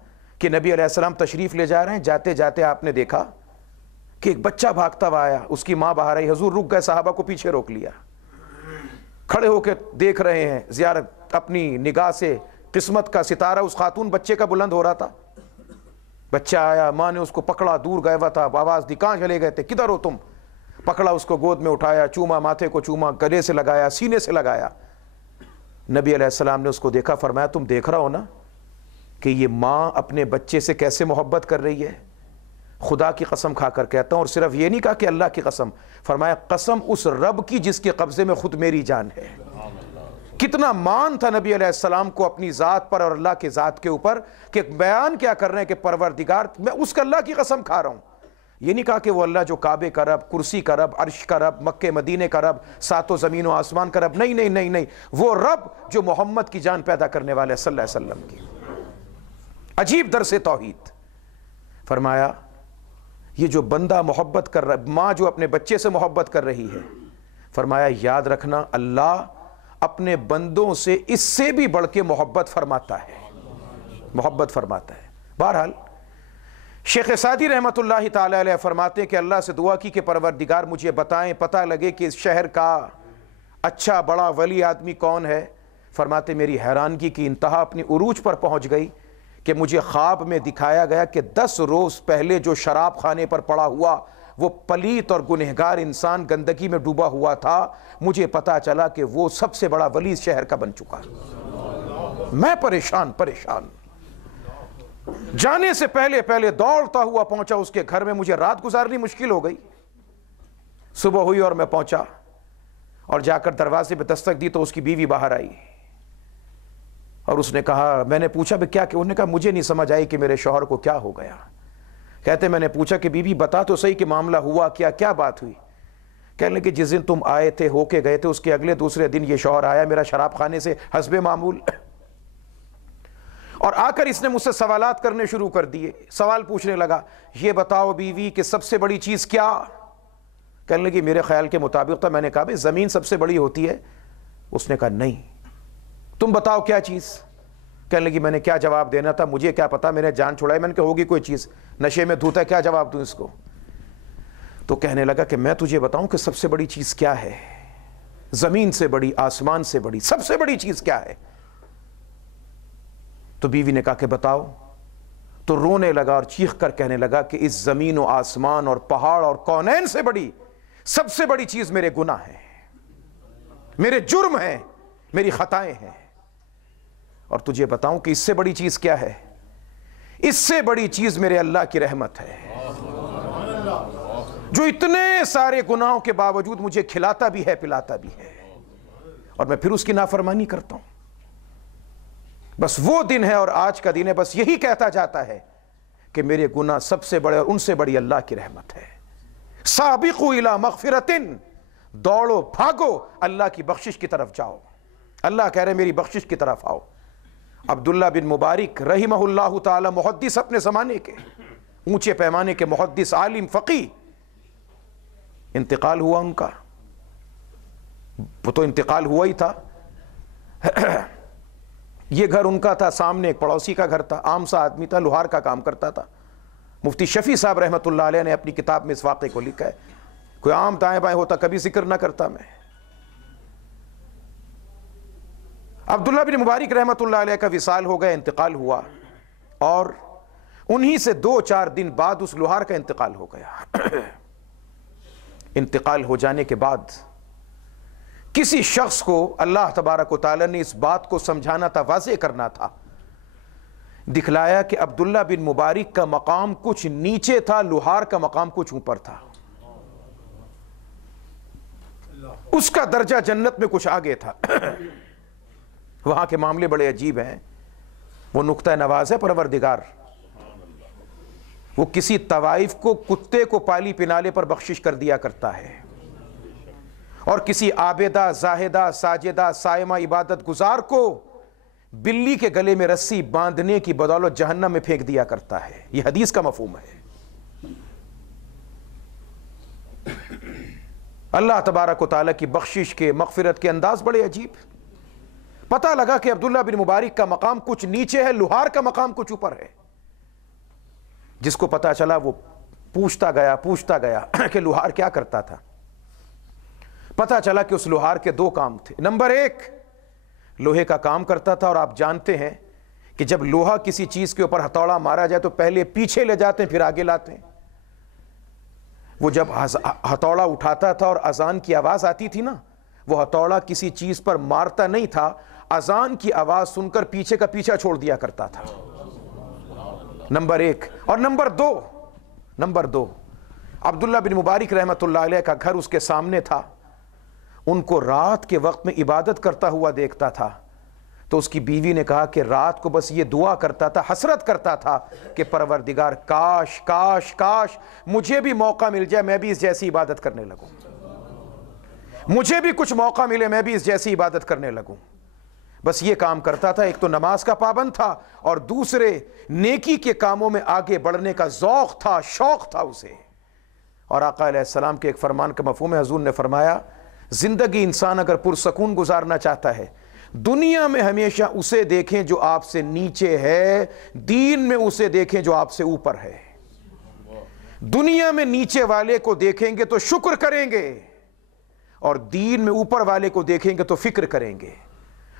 کہ نبی علیہ السلام تشریف لے جا رہے ہیں، جاتے جاتے آپ نے دیکھا کہ ایک بچہ بھاگتا ہوا آیا، اس کی ماں باہر آئی، حضور رک گئے، صحابہ کو پیچھے روک لیا، کھڑے ہو کے دیکھ رہے ہیں، زیارت اپنی نگاہ سے قسمت کا ستارہ اس خاتون بچے کا بلند ہو رہا تھا۔ بچہ آیا، ماں نے اس کو پکڑا، دور گیا ہوا تھا، آواز دی کہاں چلے گئے تھے، کدھر ہو تم؟ پکڑا، اس کو گود میں اٹھایا، چوما، ماتھے کو چوما، گلے سے لگایا، سینے سے لگایا۔ نبی علیہ السلام نے اس کو دیکھا، فرمایا تم دیکھ رہا ہو نا کہ یہ ماں اپنے بچے سے کیسے محبت کر رہی ہے؟ خدا کی قسم کھا کر کہتا ہوں، اور صرف یہ نہیں کہا کہ اللہ کی قسم، فرمایا قسم اس رب کی جس کے قبضے میں خود میری جان ہے۔ کتنا مان تھا نبی علیہ السلام کو اپنی ذات پر اور اللہ کے ذات کے اوپر، کہ بیان کیا کر رہے ہیں کہ پروردگار میں اس کا اللہ کی قسم کھا رہا ہوں۔ یہ نہیں کہا کہ وہ اللہ جو کعبے کا رب، کرسی کا رب، عرش کا رب، مکہ مدینے کا رب، ساتوں زمین و آسمان کا رب، نہیں، وہ رب جو محمد کی جان پیدا کرنے والے صلی اللہ علیہ وسلم کی۔ عجیب درس توحید۔ فرمایا یہ جو بندہ محبت کر رہا ہے، ماں جو اپنے بچے سے محبت کر رہی ہے، فرمایا یاد رکھنا اللہ اپنے بندوں سے اس سے بھی بڑھ کے محبت فرماتا ہے۔ بہرحال شیخ سعدی رحمت اللہ تعالی علیہ فرماتے ہیں کہ اللہ سے دعا کی کہ پروردگار مجھے بتائیں، پتہ لگے کہ اس شہر کا اچھا بڑا ولی آدمی کون ہے۔ فرماتے میری حیرانگی کی انتہا اپنی عروج پر پہنچ گئی کہ مجھے خواب میں دکھایا گیا کہ 10 روز پہلے جو شراب خانے پر پڑا ہوا وہ پلیت اور گنہگار انسان گندگی میں ڈوبا ہوا تھا، مجھے پتا چلا کہ وہ سب سے بڑا ولی اس شہر کا بن چکا۔ میں پریشان جانے سے پہلے دوڑتا ہوا پہنچا اس کے گھر میں، مجھے رات گزارنی مشکل ہو گئی۔ صبح ہوئی اور میں پہنچا اور جا کر دروازے پہ دستک دی تو اس کی بیوی باہر آئی اور اس نے کہا، میں نے پوچھا بھی کیا کہ انہوں نے کہا مجھے نہیں سمجھ آئی کہ میرے شوہر کو کیا ہو گیا۔ کہتے میں نے پوچھا کہ بیوی بتا تو صحیح کہ معاملہ ہوا کیا بات ہوئی؟ کہنے لگے جس دن تم آئے تھے ہو کے گئے تھے اس کے اگلے دوسرے دن یہ شوہر آیا میرا شراب خانے سے حسب معمول، اور آ کر اس نے مجھ سے سوالات کرنے شروع کر دیے۔ سوال پوچھنے لگا، یہ بتاؤ بیوی کہ سب سے بڑی چیز کیا؟ کہنے لگی میرے خیال کے مطابق تھا۔ میں نے کہا بھئی زمین سب سے بڑی ہوتی ہے؟ اس نے کہا نہیں، تم بتاؤ کیا چیز؟ کہنے لگی میں نے کیا جواب دینا تھا، مجھے کیا پتا، میں نے جان چھوڑائی، میں نے کہا ہوگی کوئی چیز، نشے میں دھوتا ہے، کیا جواب دوں اس کو؟ تو کہنے لگا کہ میں تجھے بتاؤں کہ سب سے بڑی چیز کیا ہے، زمین سے بڑی، آسمان سے بڑی، سب سے بڑی چیز کیا ہے؟ تو بیوی نے کہا کہ بتاؤ۔ تو رونے لگا اور چیخ کر کہنے لگا کہ اس زمین و آسمان اور پہاڑ اور کونین سے بڑی سب سے بڑی چیز میرے گناہ ہیں، میرے جرم ہیں، میری خطائیں ہیں۔ اور تجھے بتاؤں کہ اس سے بڑی چیز کیا ہے؟ اس سے بڑی چیز میرے اللہ کی رحمت ہے، جو اتنے سارے گناہوں کے باوجود مجھے کھلاتا بھی ہے، پلاتا بھی ہے، اور میں پھر اس کی نافرمانی کرتا ہوں۔ بس وہ دن ہے اور آج کا دن ہے، بس یہی کہتا جاتا ہے کہ میرے گناہ سب سے بڑے اور ان سے بڑی اللہ کی رحمت ہے۔ سابقوا الی مغفرۃ، دوڑو بھاگو اللہ کی بخشش کی طرف جاؤ۔ اللہ کہہ رہے میری بخشش کی طرف آؤ۔ عبداللہ بن مبارک رحمہ اللہ تعالی محدث اپنے زمانے کے، اونچے پیمانے کے محدث، عالم، فقیہ، انتقال ہوا ان کا. وہ تو انتقال ہوا ہی تھا. یہ گھر ان کا تھا، سامنے ایک پڑوسی کا گھر تھا، عام سا آدمی تھا، لوہار کا کام کرتا تھا. مفتی شفیع صاحب رحمۃ اللہ علیہ نے اپنی کتاب میں اس واقعے کو لکھا ہے. کوئی عام دائیں بائیں ہوتا کبھی ذکر نہ کرتا میں. عبداللہ بن مبارک رحمۃ اللہ علیہ کا وصال ہو گیا، انتقال ہوا، اور انہی سے 2-4 دن بعد اس لوہار کا انتقال ہو گیا. انتقال ہو جانے کے بعد کسی شخص کو اللہ تبارک و تعالی نے اس بات کو سمجھانا تھا، واضح کرنا تھا، دکھلایا کہ عبداللہ بن مبارک کا مقام کچھ نیچے تھا، لوہار کا مقام کچھ اوپر تھا. اس کا درجہ جنت میں کچھ آگے تھا. وہاں کے معاملے بڑے عجیب ہیں. وہ نقطہ نواز ہے پروردگار. وہ کسی طوائف کو کتے کو پالی پنالے پر بخشش کر دیا کرتا ہے، اور کسی عابدہ، زاہدہ، ساجدہ، صائمہ، عبادت گزار کو بلی کے گلے میں رسی باندھنے کی بدولت جہنم میں پھینک دیا کرتا ہے. یہ حدیث کا مفہوم ہے. اللہ تبارک و تعالیٰ کی بخشش کے، مغفرت کے انداز بڑے عجیب. پتہ لگا کہ عبداللہ بن مبارک کا مقام کچھ نیچے ہے، لوہار کا مقام کچھ اوپر ہے. جس کو پتہ چلا وہ پوچھتا گیا کہ لوہار کیا کرتا تھا. پتہ چلا کہ اس لوہار کے 2 کام تھے. نمبر 1، لوہے کا کام کرتا تھا، اور آپ جانتے ہیں کہ جب لوہا کسی چیز کے اوپر ہتھوڑا مارا جائے تو پہلے پیچھے لے جاتے ہیں پھر آگے لاتے ہیں. وہ جب ہتھوڑا اٹھاتا تھا اور اذان کی آواز آتی تھی نا، وہ ہتھوڑا کسی چیز پر مارتا نہیں تھا، اذان کی آواز سن کر پیچھے کا پیچھا چھوڑ دیا کرتا تھا. نمبر 1. اور نمبر 2، عبداللہ بن مبارک رحمۃ اللہ علیہ کا گھر اس کے سامنے تھا. ان کو رات کے وقت میں عبادت کرتا ہوا دیکھتا تھا، تو اس کی بیوی نے کہا کہ رات کو بس یہ دعا کرتا تھا، حسرت کرتا تھا کہ پروردگار کاش کاش کاش مجھے بھی موقع مل جائے، میں بھی اس جیسی عبادت کرنے لگوں، مجھے بھی کچھ موقع ملے، میں بھی اس جیسی عبادت کرنے لگوں. بس یہ کام کرتا تھا. ایک تو نماز کا پابند تھا، اور دوسرے نیکی کے کاموں میں آگے بڑھنے کا ذوق تھا، شوق تھا اسے. اور آقا علیہ السلام کے ایک فرمان کا مفہوم ہے. حضور نے فرمایا زندگی انسان اگر پرسکون گزارنا چاہتا ہے، دنیا میں ہمیشہ اسے دیکھیں جو آپ سے نیچے ہے، دین میں اسے دیکھیں جو آپ سے اوپر ہے. دنیا میں نیچے والے کو دیکھیں گے تو شکر کریں گے، اور دین میں اوپر والے کو دیکھیں گے تو فکر کریں گے.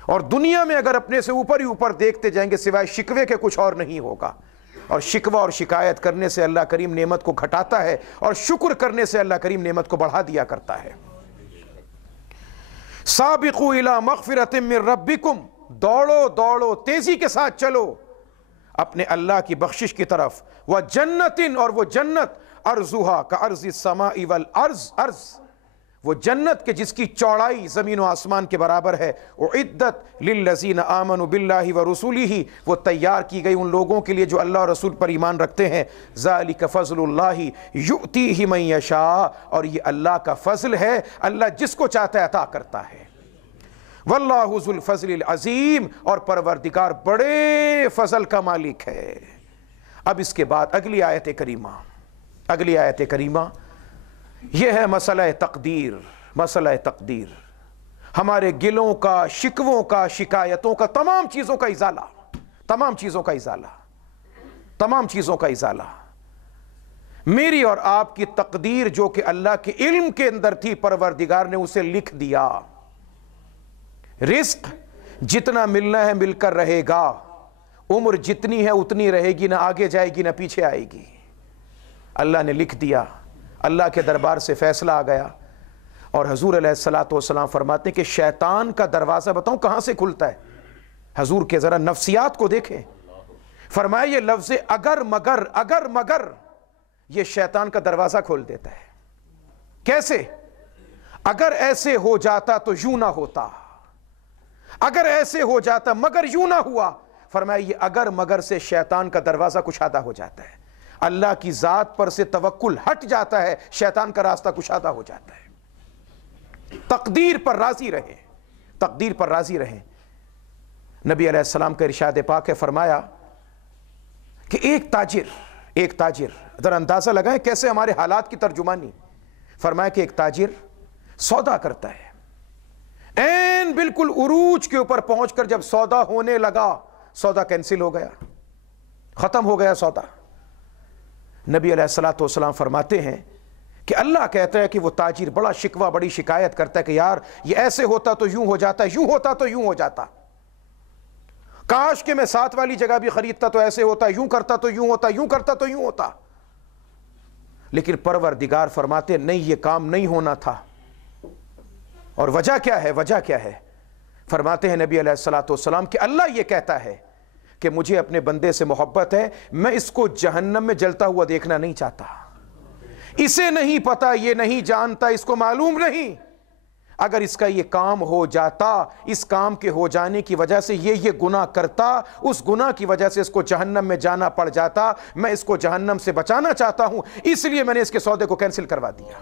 اور دنیا میں اگر اپنے سے اوپر ہی اوپر دیکھتے جائیں گے سوائے شکوے کے کچھ اور نہیں ہوگا. اور شکوہ اور شکایت کرنے سے اللہ کریم نعمت کو گھٹاتا ہے، اور شکر کرنے سے اللہ کریم نعمت کو بڑھا دیا کرتا ہے. سابقوا الی مغفرۃ من ربکم، دوڑو تیزی کے ساتھ چلو اپنے اللہ کی بخشش کی طرف. وجنت، اور وہ جنت ارضھا کارض السماء والارض، وہ جنت کے جس کی چوڑائی زمین و آسمان کے برابر ہے. اعدت للذین آمنوا باللہ ورسولہ، وہ تیار کی گئی ان لوگوں کے لیے جو اللہ اور رسول پر ایمان رکھتے ہیں. ذالک فضل اللہ یؤتیہ من یشاء، اور یہ اللہ کا فضل ہے، اللہ جس کو چاہتا ہے عطا کرتا ہے. واللہ ذو الفضل العظیم، اور پروردگار بڑے فضل کا مالک ہے. اب اس کے بعد اگلی آیت کریمہ یہ ہے مسئلہ تقدیر. مسئلہ تقدیر ہمارے گلوں کا، شکووں کا، شکایتوں کا، تمام چیزوں کا ازالہ. میری اور آپ کی تقدیر جو کہ اللہ کے علم کے اندر تھی، پروردگار نے اسے لکھ دیا. رزق جتنا ملنا ہے مل کر رہے گا، عمر جتنی ہے اتنی رہے گی، نہ آگے جائے گی نہ پیچھے آئے گی. اللہ نے لکھ دیا. اللہ کے دربار سے فیصلہ آ گیا. اور حضور علیہ السلام فرماتے ہیں کہ شیطان کا دروازہ بتاؤں کہاں سے کھلتا ہے. حضور کے ذرا نفسیات کو دیکھیں. فرمایا یہ لفظ اگر مگر یہ شیطان کا دروازہ کھول دیتا ہے. کیسے؟ اگر ایسے ہو جاتا تو یوں نہ ہوتا، اگر ایسے ہو جاتا مگر یوں نہ ہوا. فرمایا یہ اگر مگر سے شیطان کا دروازہ کشادہ ہو جاتا ہے. اللہ کی ذات پر سے توکل ہٹ جاتا ہے، شیطان کا راستہ کشادہ ہو جاتا ہے. تقدیر پر راضی رہیں. نبی علیہ السلام کا ارشاد پاک ہے، فرمایا کہ ایک ایک تاجر، ذرا اندازہ لگائیں کیسے ہمارے حالات کی ترجمانی. فرمایا کہ ایک تاجر سودا کرتا ہے، این بالکل عروج کے اوپر پہنچ کر جب سودا ہونے لگا، سودا کینسل ہو گیا، ختم ہو گیا سودا. نبی علیہ الصلوۃ والسلام فرماتے ہیں کہ اللہ کہتا ہے کہ وہ تاجر بڑا شکوہ، بڑی شکایت کرتا ہے کہ یار یہ ایسے ہوتا تو یوں ہو جاتا، یوں ہوتا تو یوں ہو جاتا، کاش کہ میں ساتھ والی جگہ بھی خریدتا تو ایسے ہوتا، یوں کرتا تو یوں ہوتا، یوں کرتا تو یوں ہوتا. لیکن پروردگار فرماتے نہیں، یہ کام نہیں ہونا تھا. اور وجہ کیا ہے؟ وجہ کیا ہے؟ فرماتے ہیں نبی علیہ الصلوۃ والسلام کہ اللہ یہ کہتا ہے کہ مجھے اپنے بندے سے محبت ہے، میں اس کو جہنم میں جلتا ہوا دیکھنا نہیں چاہتا. اسے نہیں پتا، یہ نہیں جانتا، اس کو معلوم نہیں. اگر اس کا یہ کام ہو جاتا، اس کام کے ہو جانے کی وجہ سے یہ گناہ کرتا، اس گناہ کی وجہ سے اس کو جہنم میں جانا پڑ جاتا. میں اس کو جہنم سے بچانا چاہتا ہوں، اس لیے میں نے اس کے سودے کو کینسل کروا دیا،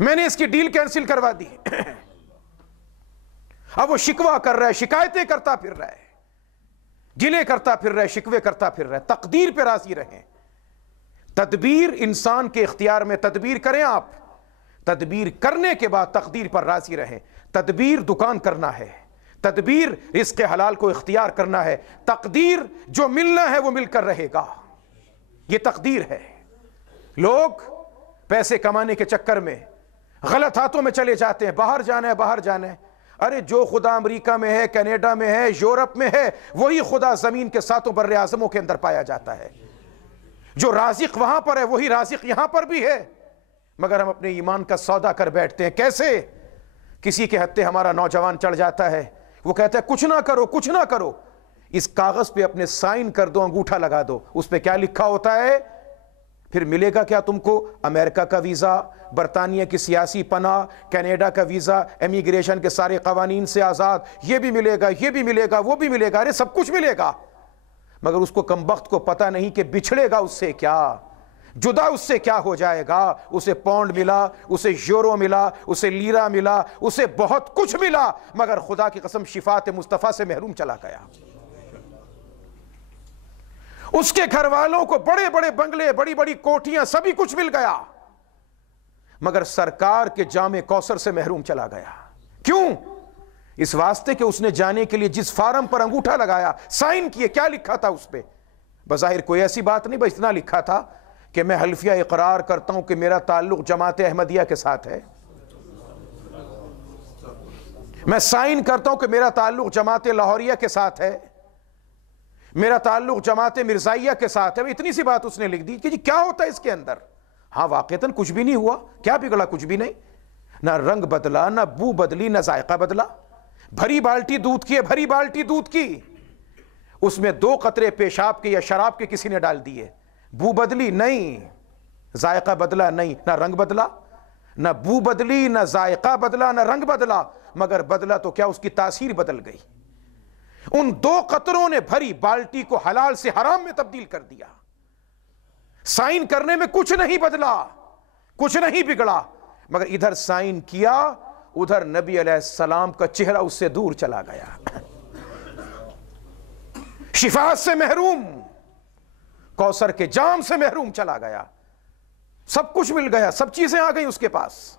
میں نے اس کی ڈیل کینسل کروا دی. اب وہ شکوہ کر رہا ہے، شکایتیں کرتا پھر رہا ہے، گلے کرتا پھر رہا ہے، شکوے کرتا پھر رہا ہے. تقدیر پہ راضی رہیں. تدبیر انسان کے اختیار میں، تدبیر کریں آپ، تدبیر کرنے کے بعد تقدیر پر راضی رہیں. تدبیر دکان کرنا ہے، تدبیر رزق حلال کو اختیار کرنا ہے. تقدیر جو ملنا ہے وہ مل کر رہے گا، یہ تقدیر ہے. لوگ پیسے کمانے کے چکر میں غلط ہاتھوں میں چلے جاتے ہیں. باہر جانا ہے، باہر جانا ہے. ارے جو خدا امریکہ میں ہے، کینیڈا میں ہے، یورپ میں ہے، وہی خدا زمین کے ساتوں بر اعظموں کے اندر پایا جاتا ہے. جو رازق وہاں پر ہے وہی رازق یہاں پر بھی ہے. مگر ہم اپنے ایمان کا سودا کر بیٹھتے ہیں. کیسے؟ کسی کے ہتھے ہمارا نوجوان چڑھ جاتا ہے، وہ کہتا ہے کچھ نہ کرو، کچھ نہ کرو. اس کاغذ پہ اپنے سائن کر دو، انگوٹھا لگا دو. اس پہ کیا لکھا ہوتا ہے؟ پھر ملے گا کیا تم کو؟ امریکہ کا ویزا، برطانیہ کی سیاسی پناہ، کینیڈا کا ویزا، امیگریشن کے سارے قوانین سے آزاد. یہ بھی ملے گا، یہ بھی ملے گا، وہ بھی ملے گا. ارے سب کچھ ملے گا. مگر اس کو کمبخت کو پتہ نہیں کہ بچھڑے گا اس سے کیا، جدا اس سے کیا ہو جائے گا. اسے پاؤنڈ ملا، اسے یورو ملا، اسے لیرا ملا، اسے بہت کچھ ملا، مگر خدا کی قسم شفاعت مصطفیٰ سے محروم چلا گیا. اس کے گھر والوں کو بڑے بڑے بنگلے، بڑی بڑی کوٹھیاں، سبھی کچھ مل گیا، مگر سرکار کے جام کوثر سے محروم چلا گیا. کیوں؟ اس واسطے کہ اس نے جانے کے لیے جس فارم پر انگوٹھا لگایا، سائن کیے، کیا لکھا تھا اس پہ؟ بظاہر کوئی ایسی بات نہیں، بس اتنا لکھا تھا کہ میں حلفیہ اقرار کرتا ہوں کہ میرا تعلق جماعت احمدیہ کے ساتھ ہے. میں سائن کرتا ہوں کہ میرا تعلق جماعت لاہوریہ کے ساتھ ہے، میرا تعلق جماعت مرزائیہ کے ساتھ ہے. اتنی سی بات اس نے لکھ دی کہ جی کیا ہوتا ہے اس کے اندر؟ ہاں واقعتاً کچھ بھی نہیں ہوا. کیا بگڑا؟ کچھ بھی نہیں. نہ رنگ بدلا، نہ بو بدلی، نہ ذائقہ بدلا. بھری بالٹی دودھ کی ہے، بھری بالٹی دودھ کی، اس میں 2 قطرے پیشاب کے یا شراب کے کسی نے ڈال دیے. بو بدلی نہیں، ذائقہ بدلا نہیں. نہ رنگ بدلا، نہ بو بدلی، نہ ذائقہ بدلا، نہ رنگ بدلا، مگر بدلا تو کیا، اس کی تاثیر بدل گئی. ان 2 قطروں نے بھری بالٹی کو حلال سے حرام میں تبدیل کر دیا. سائن کرنے میں کچھ نہیں بدلا، کچھ نہیں بگڑا، مگر ادھر سائن کیا، ادھر نبی علیہ السلام کا چہرہ اس سے دور چلا گیا. شفاعت سے محروم، کوثر کے جام سے محروم چلا گیا. سب کچھ مل گیا، سب چیزیں آ گئی اس کے پاس.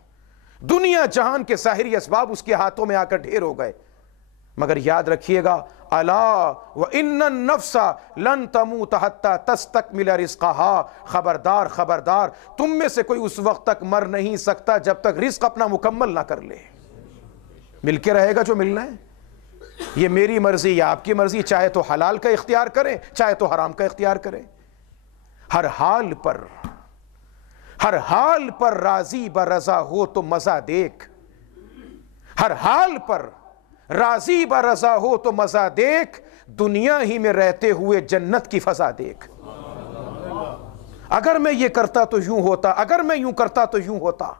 دنیا جہان کے ظاہری اسباب اس کے ہاتھوں میں آ کر ڈھیر ہو گئے. مگر یاد رکھیے گا، الا وان النفس لن تموت حتى تستكمل رزقها. خبردار خبردار، تم میں سے کوئی اس وقت تک مر نہیں سکتا جب تک رزق اپنا مکمل نہ کر لے. مل کے رہے گا جو ملنا ہے. یہ میری مرضی یا آپ کی مرضی، چاہے تو حلال کا اختیار کریں، چاہے تو حرام کا اختیار کریں. ہر حال پر راضی برضا ہو تو مزہ دیکھ. ہر حال پر راضی برضا ہو تو مزہ دیکھ. دنیا ہی میں رہتے ہوئے جنت کی فضا دیکھ. اگر میں یہ کرتا تو یوں ہوتا، اگر میں یوں کرتا تو یوں ہوتا،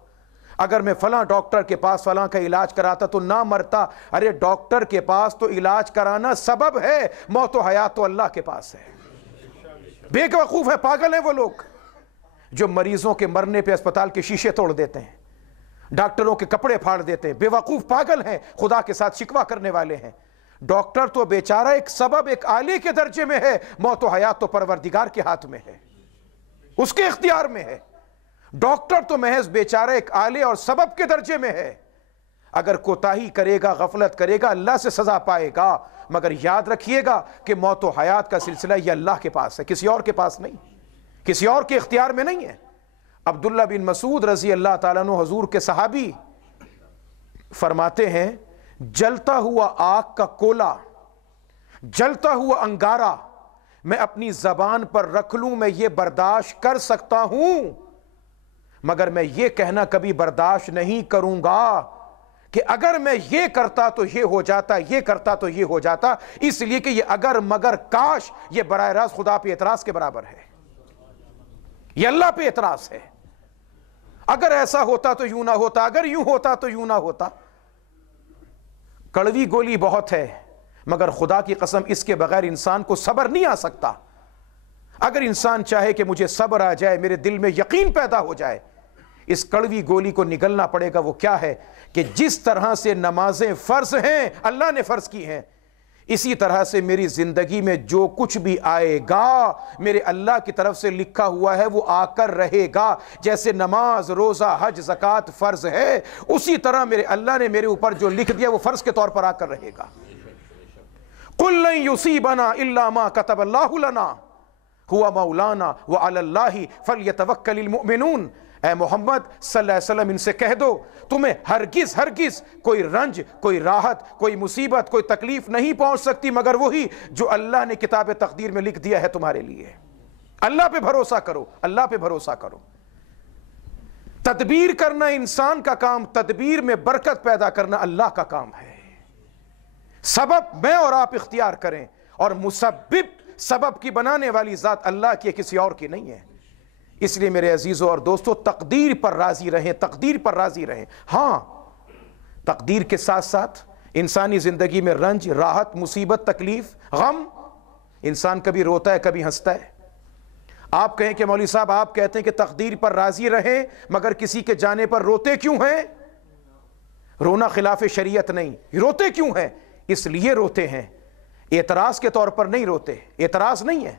اگر میں فلاں ڈاکٹر کے پاس فلاں کا علاج کراتا تو نہ مرتا. ارے ڈاکٹر کے پاس تو علاج کرانا سبب ہے، موت و حیات تو اللہ کے پاس ہے. بے وقوف ہے، پاگل ہیں وہ لوگ جو مریضوں کے مرنے پہ اسپتال کے شیشے توڑ دیتے ہیں، ڈاکٹروں کے کپڑے پھاڑ دیتے ہیں. بے وقوف پاگل ہیں، خدا کے ساتھ شکوہ کرنے والے ہیں. ڈاکٹر تو بیچارہ ایک سبب، ایک آلے کے درجے میں ہے، موت و حیات تو پروردگار کے ہاتھ میں ہے، اس کے اختیار میں ہے۔ ڈاکٹر تو محض بیچارہ ایک آلے اور سبب کے درجے میں ہے، اگر کوتاہی کرے گا، غفلت کرے گا، اللہ سے سزا پائے گا، مگر یاد رکھیے گا کہ موت و حیات کا سلسلہ یہ اللہ کے پاس ہے، کسی اور کے پاس نہیں، کسی اور کے اختیار میں نہیں ہے۔ عبداللہ بن مسعود رضی اللہ تعالیٰ عنہ حضور کے صحابی فرماتے ہیں، جلتا ہوا آگ کا کولا، جلتا ہوا انگارہ میں اپنی زبان پر رکھ لوں، میں یہ برداشت کر سکتا ہوں، مگر میں یہ کہنا کبھی برداشت نہیں کروں گا کہ اگر میں یہ کرتا تو یہ ہو جاتا، یہ کرتا تو یہ ہو جاتا، اس لیے کہ یہ اگر مگر کاش یہ براہ راست خدا پہ اعتراض کے برابر ہے، یہ اللہ پہ اعتراض ہے۔ اگر ایسا ہوتا تو یوں نہ ہوتا، اگر یوں ہوتا تو یوں نہ ہوتا۔ کڑوی گولی بہت ہے، مگر خدا کی قسم اس کے بغیر انسان کو صبر نہیں آ سکتا۔ اگر انسان چاہے کہ مجھے صبر آ جائے، میرے دل میں یقین پیدا ہو جائے، اس کڑوی گولی کو نگلنا پڑے گا۔ وہ کیا ہے کہ جس طرح سے نمازیں فرض ہیں، اللہ نے فرض کی ہیں، اسی طرح سے میری زندگی میں جو کچھ بھی آئے گا میرے اللہ کی طرف سے لکھا ہوا ہے وہ آ کر رہے گا۔ جیسے نماز، روزہ، حج، زکوٰۃ فرض ہے، اسی طرح میرے اللہ نے میرے اوپر جو لکھ دیا وہ فرض کے طور پر آ کر رہے گا۔ قُل لَن يُصِيبَنَا إِلَّا مَا كَتَبَ اللَّهُ لَنَا هُوَ مَوْلَانَا وَعَلَى اللَّهِ فَلْيَتَوَكَّلِ الْمُؤْمِنُونَ۔ اے محمد صلی اللہ علیہ وسلم ان سے کہہ دو، تمہیں ہرگز کوئی رنج، کوئی راحت، کوئی مصیبت، کوئی تکلیف نہیں پہنچ سکتی مگر وہی جو اللہ نے کتاب تقدیر میں لکھ دیا ہے تمہارے لیے۔ اللہ پہ بھروسہ کرو، اللہ پہ بھروسہ کرو۔ تدبیر کرنا انسان کا کام، تدبیر میں برکت پیدا کرنا اللہ کا کام ہے۔ سبب میں اور آپ اختیار کریں، اور مسبب، سبب کی بنانے والی ذات اللہ کی، کسی اور کی نہیں ہے۔ اس لیے میرے عزیزوں اور دوستو، تقدیر پر راضی رہیں، تقدیر پر راضی رہیں۔ ہاں، تقدیر کے ساتھ ساتھ انسانی زندگی میں رنج، راحت، مصیبت، تکلیف، غم، انسان کبھی روتا ہے، کبھی ہنستا ہے۔ آپ کہیں کہ مولوی صاحب آپ کہتے ہیں کہ تقدیر پر راضی رہیں مگر کسی کے جانے پر روتے کیوں ہیں؟ رونا خلاف شریعت نہیں، روتے کیوں ہیں؟ اس لیے روتے ہیں، اعتراض کے طور پر نہیں روتے، اعتراض نہیں ہے۔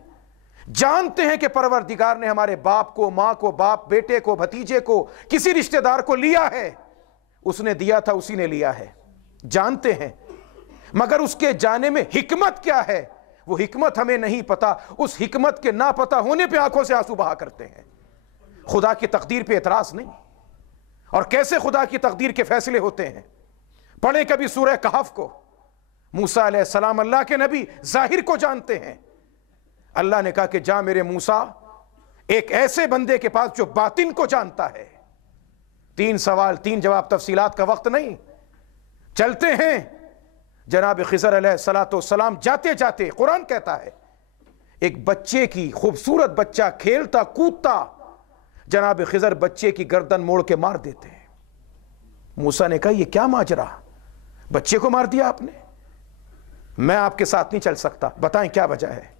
جانتے ہیں کہ پروردگار نے ہمارے باپ کو، ماں کو، باپ بیٹے کو، بھتیجے کو، کسی رشتہ دار کو لیا ہے، اس نے دیا تھا، اسی نے لیا ہے، جانتے ہیں، مگر اس کے جانے میں حکمت کیا ہے وہ حکمت ہمیں نہیں پتا۔ اس حکمت کے نہ پتا ہونے پہ آنکھوں سے آنسو بہا کرتے ہیں۔ خدا کی تقدیر پہ اعتراض نہیں۔ اور کیسے خدا کی تقدیر کے فیصلے ہوتے ہیں؟ پڑھیں کبھی سورہ کہف کو۔ موسیٰ علیہ السلام اللہ کے نبی ظاہر کو جانتے ہیں۔ اللہ نے کہا کہ جا میرے موسیٰ ایک ایسے بندے کے پاس جو باطن کو جانتا ہے۔ 3 سوال 3 جواب، تفصیلات کا وقت نہیں، چلتے ہیں۔ جناب خضر علیہ السلام جاتے جاتے، قرآن کہتا ہے ایک بچے کی، خوبصورت بچہ کھیلتا کودتا، جناب خضر بچے کی گردن موڑ کے مار دیتے ہیں۔ موسیٰ نے کہا یہ کیا ماجرا، بچے کو مار دیا آپ نے؟ میں آپ کے ساتھ نہیں چل سکتا، بتائیں کیا وجہ ہے؟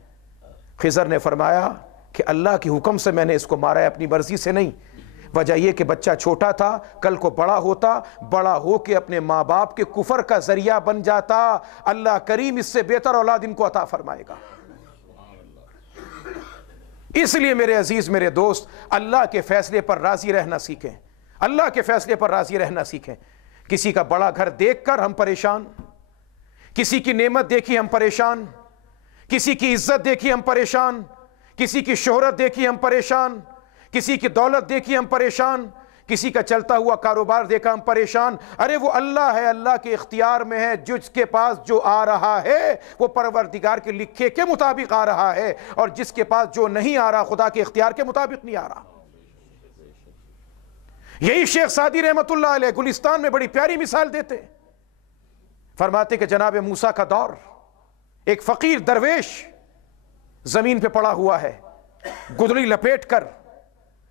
خضر نے فرمایا کہ اللہ کی حکم سے میں نے اس کو مارا ہے، اپنی مرضی سے نہیں۔ وجہ یہ کہ بچہ چھوٹا تھا، کل کو بڑا ہوتا، بڑا ہو کے اپنے ماں باپ کے کفر کا ذریعہ بن جاتا، اللہ کریم اس سے بہتر اولاد ان کو عطا فرمائے گا۔ اس لیے میرے عزیز، میرے دوست، اللہ کے فیصلے پر راضی رہنا سیکھیں، اللہ کے فیصلے پر راضی رہنا سیکھیں۔ کسی کا بڑا گھر دیکھ کر ہم پریشان، کسی کی نعمت دیکھی ہم پریشان، کسی کی عزت دیکھی ہم پریشان، کسی کی شہرت دیکھی ہم پریشان، کسی کی دولت دیکھی ہم پریشان، کسی کا چلتا ہوا کاروبار دیکھا ہم پریشان۔ ارے وہ اللہ ہے، اللہ کے اختیار میں ہے، جس کے پاس جو آ رہا ہے وہ پروردگار کے لکھے کے مطابق آ رہا ہے، اور جس کے پاس جو نہیں آ رہا خدا کے اختیار کے مطابق نہیں آ رہا۔ یہی شیخ سعدی رحمت اللہ علیہ گلستان میں بڑی پیاری مثال دیتے، فرماتے کہ جناب موسیٰ کا دور، ایک فقیر درویش زمین پہ پڑا ہوا ہے، گدڑی لپیٹ کر،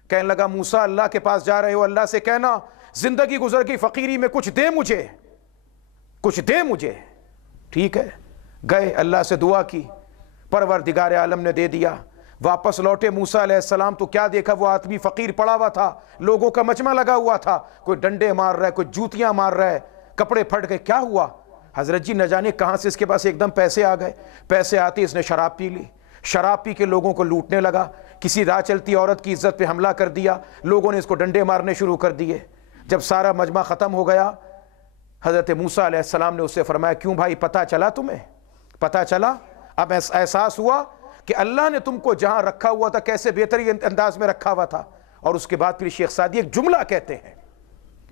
کہنے لگا موسیٰ اللہ کے پاس جا رہے ہو، اللہ سے کہنا زندگی گزر گئی فقیری میں، کچھ دے مجھے، کچھ دے مجھے۔ ٹھیک ہے، گئے اللہ سے دعا کی، پروردگار عالم نے دے دیا۔ واپس لوٹے موسیٰ علیہ السلام تو کیا دیکھا، وہ آدمی فقیر پڑا ہوا تھا، لوگوں کا مجمع لگا ہوا تھا، کوئی ڈنڈے مار رہا ہے، کوئی جوتیاں مار رہا ہے، کپڑے پھٹ گئے۔ کیا ہوا؟ حضرت جی نہ جانے کہاں سے اس کے پاس ایک دم پیسے آ گئے. پیسے آتے اس نے شراب پی لی, شراب پی کے لوگوں کو لوٹنے لگا, کسی راہ چلتی عورت کی عزت پہ حملہ کر دیا, لوگوں نے اس کو ڈنڈے مارنے شروع کر دیے. جب سارا مجمع ختم ہو گیا, حضرت موسیٰ علیہ السلام نے اس سے فرمایا کیوں بھائی پتہ چلا تمہیں, پتہ چلا, اب احساس ہوا کہ اللہ نے تم کو جہاں رکھا ہوا تھا کیسے بہترین انداز میں رکھا ہوا تھا. اور اس کے بعد پھر شیخ سعدی ایک جملہ کہتے ہیں,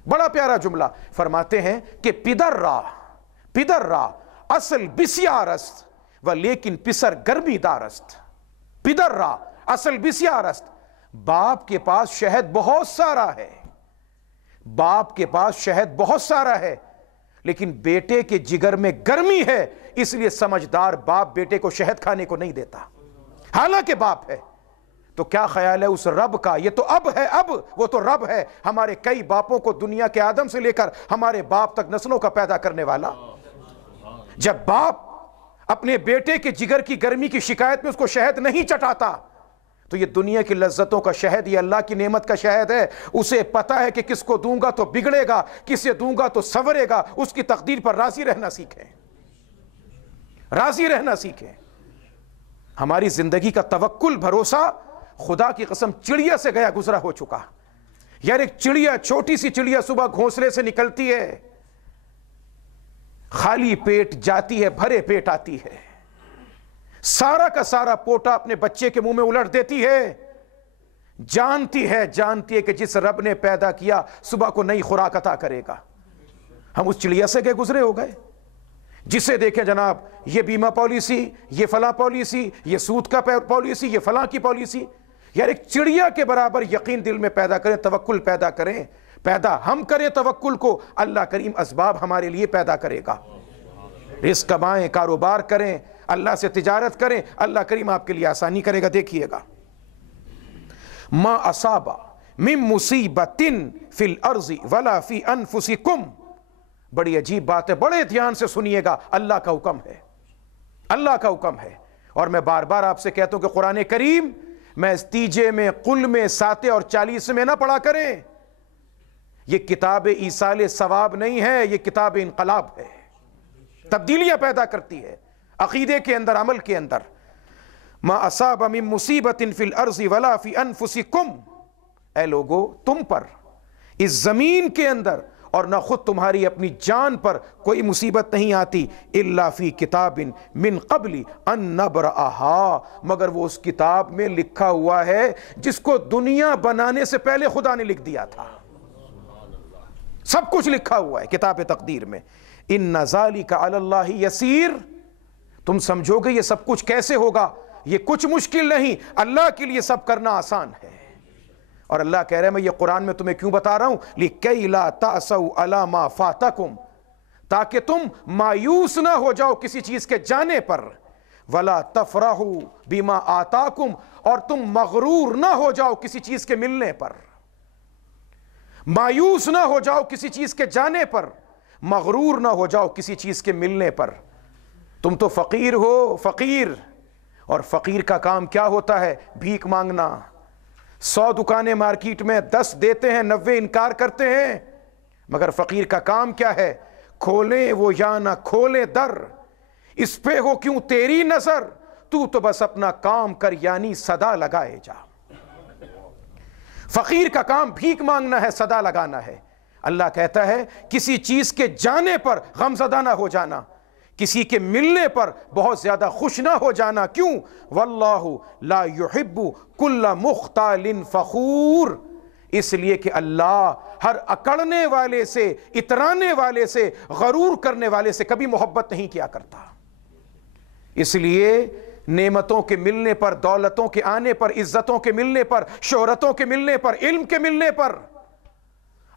بڑا پیارا جملہ, فرماتے ہیں کہ پدر را اصل بسیار است و لیکن پسر گرمی دار است. پدر را اصل بسیار است, باپ کے پاس شہد بہت سارا ہے, باپ کے پاس شہد بہت سارا ہے, لیکن بیٹے کے جگر میں گرمی ہے, اس لیے سمجھدار باپ بیٹے کو شہد کھانے کو نہیں دیتا, حالانکہ باپ ہے. تو کیا خیال ہے اس رب کا, یہ تو اب ہے, اب وہ تو رب ہے, ہمارے کئی باپوں کو دنیا کے آدم سے لے کر ہمارے باپ تک نسلوں کا پیدا کرنے والا. جب باپ اپنے بیٹے کے جگر کی گرمی کی شکایت میں اس کو شہد نہیں چٹاتا, تو یہ دنیا کی لذتوں کا شہد, یہ اللہ کی نعمت کا شہد ہے. اسے پتا ہے کہ کس کو دوں گا تو بگڑے گا, کسے دوں گا تو سنورے گا. اس کی تقدیر پر راضی رہنا سیکھیں, راضی رہنا سیکھیں. ہماری زندگی کا توکل, بھروسہ خدا کی قسم چڑیا سے گیا گزرا ہو چکا. یار ایک چڑیا, چھوٹی سی چڑیا صبح گھونسلے سے نکلتی ہے, خالی پیٹ جاتی ہے, بھرے پیٹ آتی ہے, سارا کا سارا پوٹا اپنے بچے کے منہ میں الٹ دیتی ہے. جانتی ہے کہ جس رب نے پیدا کیا صبح کو نئی خوراک عطا کرے گا. ہم اس چڑیا سے گئے گزرے ہو گئے, جسے دیکھیں جناب یہ بیمہ پالیسی, یہ فلاں پالیسی, یہ سود کا پالیسی, یہ فلاں کی پالیسی. یار ایک چڑیا کے برابر یقین دل میں پیدا کریں, توکل پیدا کریں, پیدا ہم کریں توکل کو, اللہ کریم اسباب ہمارے لیے پیدا کرے گا. رزق کمائیں, کاروبار کریں, اللہ سے تجارت کریں, اللہ کریم آپ کے لیے آسانی کرے گا. دیکھیے گا, ما اصاب من مصیبت فی الارض ولا فی انفسکم, بڑی عجیب بات ہے, بڑے دھیان سے سنیے گا. اللہ کا حکم ہے, اللہ کا حکم ہے. اور میں بار بار آپ سے کہتا ہوں کہ قرآن کریم میں تیجے میں, قل میں, 7 اور 40 میں نہ پڑھا کریں. یہ کتاب ایصال ثواب نہیں ہے, یہ کتاب انقلاب ہے, تبدیلیاں پیدا کرتی ہے عقیدے کے اندر, عمل کے اندر. ما اصاب من مصیبت فی الارض ولا فی انفسکم, اے لوگو تم پر اس زمین کے اندر اور نہ خود تمہاری اپنی جان پر کوئی مصیبت نہیں آتی, الا فی کتاب من قبل ان نبرأہا, مگر وہ اس کتاب میں لکھا ہوا ہے جس کو دنیا بنانے سے پہلے خدا نے لکھ دیا تھا. سب کچھ لکھا ہوا ہے کتاب تقدیر میں. ان ذالک علی اللہ یسیر, تم سمجھو گے یہ سب کچھ کیسے ہوگا, یہ کچھ مشکل نہیں, اللہ کے لیے سب کرنا آسان ہے. اور اللہ کہہ رہے ہیں میں یہ قرآن میں تمہیں کیوں بتا رہا ہوں, لِكَيْ لَا تَأْسَوْا عَلَى مَا فَاتَكُمْ, تاکہ تم مایوس نہ ہو جاؤ کسی چیز کے جانے پر, وَلَا تَفْرَحُوا بِمَا آتَاكُمْ, اور تم مغرور نہ ہو جاؤ کسی چیز کے ملنے پر, مایوس نہ ہو جاؤ کسی چیز کے جانے پر, مغرور نہ ہو جاؤ کسی چیز کے ملنے پر. تم تو فقیر ہو, فقیر, اور فقیر کا کام کیا ہوتا ہے, بھیک مانگنا. 100 دکانیں مارکیٹ میں, 10 دیتے ہیں, 90 انکار کرتے ہیں, مگر فقیر کا کام کیا ہے, کھولیں وہ یا نہ کھولیں در, اس پہ ہو کیوں تیری نظر, تو بس اپنا کام کر یعنی صدا لگائے جا. فقیر کا کام بھیک مانگنا ہے, صدا لگانا ہے. اللہ کہتا ہے کسی چیز کے جانے پر غمزدہ نہ ہو جانا, کسی کے ملنے پر بہت زیادہ خوش نہ ہو جانا. کیوں, واللہ لا یحب کل مختال فخور, اس لیے کہ اللہ ہر اکڑنے والے سے, اترانے والے سے, غرور کرنے والے سے کبھی محبت نہیں کیا کرتا. اس لیے نعمتوں کے ملنے پر, دولتوں کے آنے پر, عزتوں کے ملنے پر, شہرتوں کے ملنے پر, علم کے ملنے پر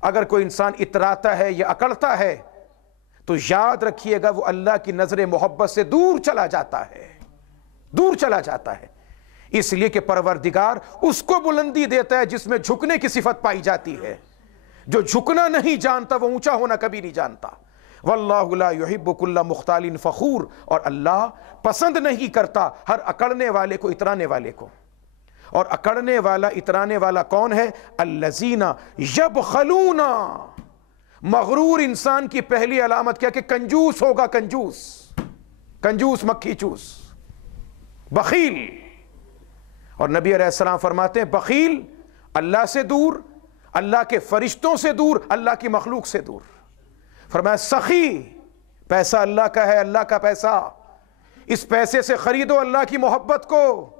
اگر کوئی انسان اتراتا ہے یا اکڑتا ہے تو یاد رکھیے گا وہ اللہ کی نظر محبت سے دور چلا جاتا ہے, دور چلا جاتا ہے. اس لیے کہ پروردگار اس کو بلندی دیتا ہے جس میں جھکنے کی صفت پائی جاتی ہے. جو جھکنا نہیں جانتا وہ اونچا ہونا کبھی نہیں جانتا. واللہ لا یحب کل مختال فخور, اور اللہ پسند نہیں کرتا ہر اکڑنے والے کو, اترانے والے کو. اور اکڑنے والا, اترانے والا کون ہے, الذین یبخلون, مغرور انسان کی پہلی علامت کیا کہ کنجوس ہوگا، کنجوس، کنجوس مکھی چوس، بخیل. اور نبی علیہ السلام فرماتے ہیں بخیل اللہ سے دور، اللہ کے فرشتوں سے دور، اللہ کی مخلوق سے دور. فرمایا سخی، پیسہ اللہ کا ہے، اللہ کا پیسہ، اس پیسے سے خریدو اللہ کی محبت کو.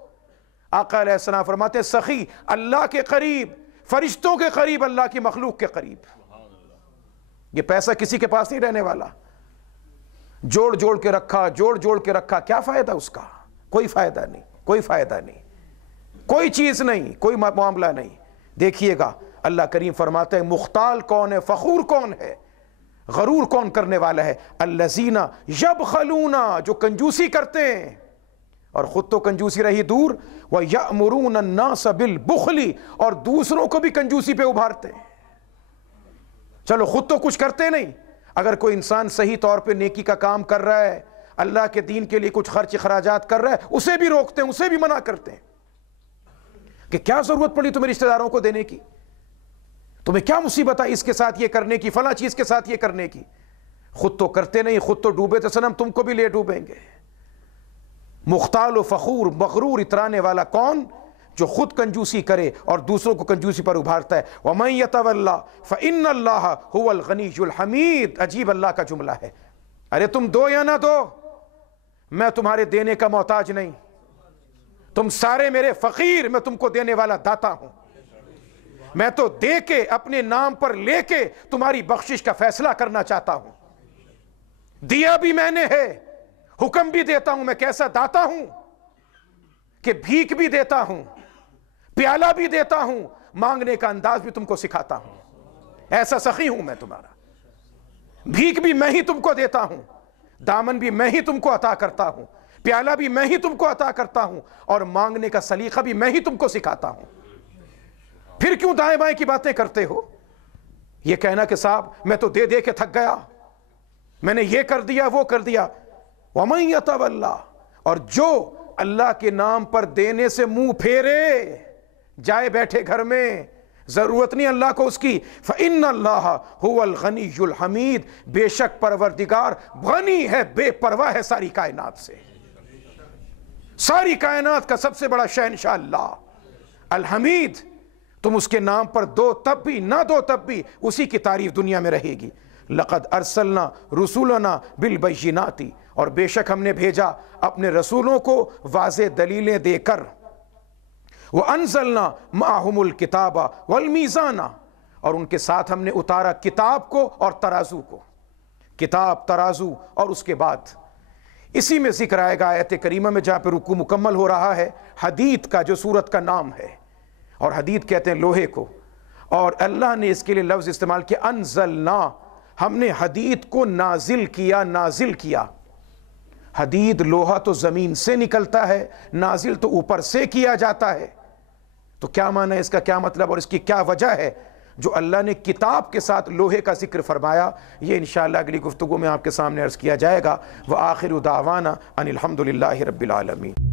آقا علیہ السلام فرماتے ہیں سخی اللہ کے قریب، فرشتوں کے قریب، اللہ کی مخلوق کے قریب. یہ پیسہ کسی کے پاس نہیں رہنے والا. جوڑ جوڑ کے رکھا، جوڑ جوڑ کے رکھا، کیا فائدہ اس کا؟ کوئی فائدہ نہیں، کوئی فائدہ نہیں، کوئی چیز نہیں، کوئی معاملہ نہیں. دیکھیے گا اللہ کریم فرماتے ہیں مختال کون ہے، فخور کون ہے، غرور کون کرنے والا ہے؟ الذین یبخلون، جو کنجوسی کرتے ہیں اور خود تو کنجوسی رہی دور، وَيَأْمُرُونَ النَّاسَ بِالْبُخْلِ، اور دوسروں کو بھی کنجوسی پہ ابھارتے ہیں. چلو خود تو کچھ کرتے نہیں، اگر کوئی انسان صحیح طور پہ نیکی کا کام کر رہا ہے، اللہ کے دین کے لیے کچھ خرچ اخراجات کر رہا ہے، اسے بھی روکتے ہیں، اسے بھی منع کرتے ہیں کہ کیا ضرورت پڑی تمہیں رشتہ داروں کو دینے کی، تمہیں کیا مصیبت آئی اس کے ساتھ یہ کرنے کی، فلاں چیز کے ساتھ یہ کرنے کی. خود تو کرتے نہیں، خود تو ڈوبے تو صنم تم کو بھی لے ڈوبیں گے. مختال و فخور، مغرور اترانے والا کون؟ جو خود کنجوسی کرے اور دوسروں کو کنجوسی پر ابھارتا ہے. وَمَن يَتَوَلَّ فَإِنَّ اللَّهَ هُوَ الْغَنِيُّ الْحَمِيدُ. عجیب اللہ کا جملہ ہے. ارے تم دو یا نہ دو، میں تمہارے دینے کا محتاج نہیں، تم سارے میرے فقیر، میں تم کو دینے والا داتا ہوں. میں تو دے کے اپنے نام پر لے کے تمہاری بخشش کا فیصلہ کرنا چاہتا ہوں. دیا بھی میں نے ہے، حکم بھی دیتا ہوں. میں کیسا داتا ہوں کہ بھیک بھی دیتا ہوں، پیالہ بھی دیتا ہوں، مانگنے کا انداز بھی تم کو سکھاتا ہوں. ایسا سخی ہوں میں تمہارا. بھیک بھی میں ہی تم کو دیتا ہوں، دامن بھی میں ہی تم کو عطا کرتا ہوں، پیالہ بھی میں ہی تم کو عطا کرتا ہوں، اور مانگنے کا سلیقہ بھی میں ہی تم کو سکھاتا ہوں. پھر کیوں دائیں بائیں کی باتیں کرتے ہو؟ یہ کہنا کہ صاحب میں تو دے دے کے تھک گیا، میں نے یہ کر دیا وہ کر دیا. وَمَن يَتَوَلَّ، اور جو اللہ کے نام پر دینے سے منہ پھیرے، جائے بیٹھے گھر میں، ضرورت نہیں اللہ کو اس کی. فَإِنَّ اللَّهَ هُوَ الْغَنِيُّ الْحَمِيدُ، بے شک پروردگار غنی ہے، بے پرواہ ہے ساری کائنات سے. ساری کائنات کا سب سے بڑا شہنشاہ اللہ الحمید. تم اس کے نام پر دو تب بھی، نہ دو تب بھی اسی کی تعریف دنیا میں رہے گی. لَقَدْ أَرْسَلْنَا رُسُولَنَا بِالْبَيِّنَاتِ، اور بے شک ہم نے بھیجا اپنے رسولوں کو واضح دلیلیں دے کر. وَأَنزَلْنَا مَعَهُمُ الْكِتَابَ وَالْمِيزَانَ، اور ان کے ساتھ ہم نے اتارا کتاب کو اور ترازو کو. کتاب، ترازو، اور اس کے بعد اسی میں ذکر آئے گا آیت کریمہ میں جہاں پہ رکوع مکمل ہو رہا ہے، حدید کا جو سورت کا نام ہے، اور حدید کہتے ہیں لوہے کو، اور اللہ نے اس کے لیے لفظ استعمال کیا انزلنا، ہم نے حدید کو نازل کیا. نازل کیا، حدید لوہا تو زمین سے نکلتا ہے، نازل تو اوپر سے کیا جاتا ہے. تو کیا معنی ہے اس کا، کیا مطلب، اور اس کی کیا وجہ ہے جو اللہ نے کتاب کے ساتھ لوہے کا ذکر فرمایا؟ یہ انشاءاللہ اگلی گفتگو میں آپ کے سامنے عرض کیا جائے گا. وآخر دعوانا ان الحمد للہ رب العالمین.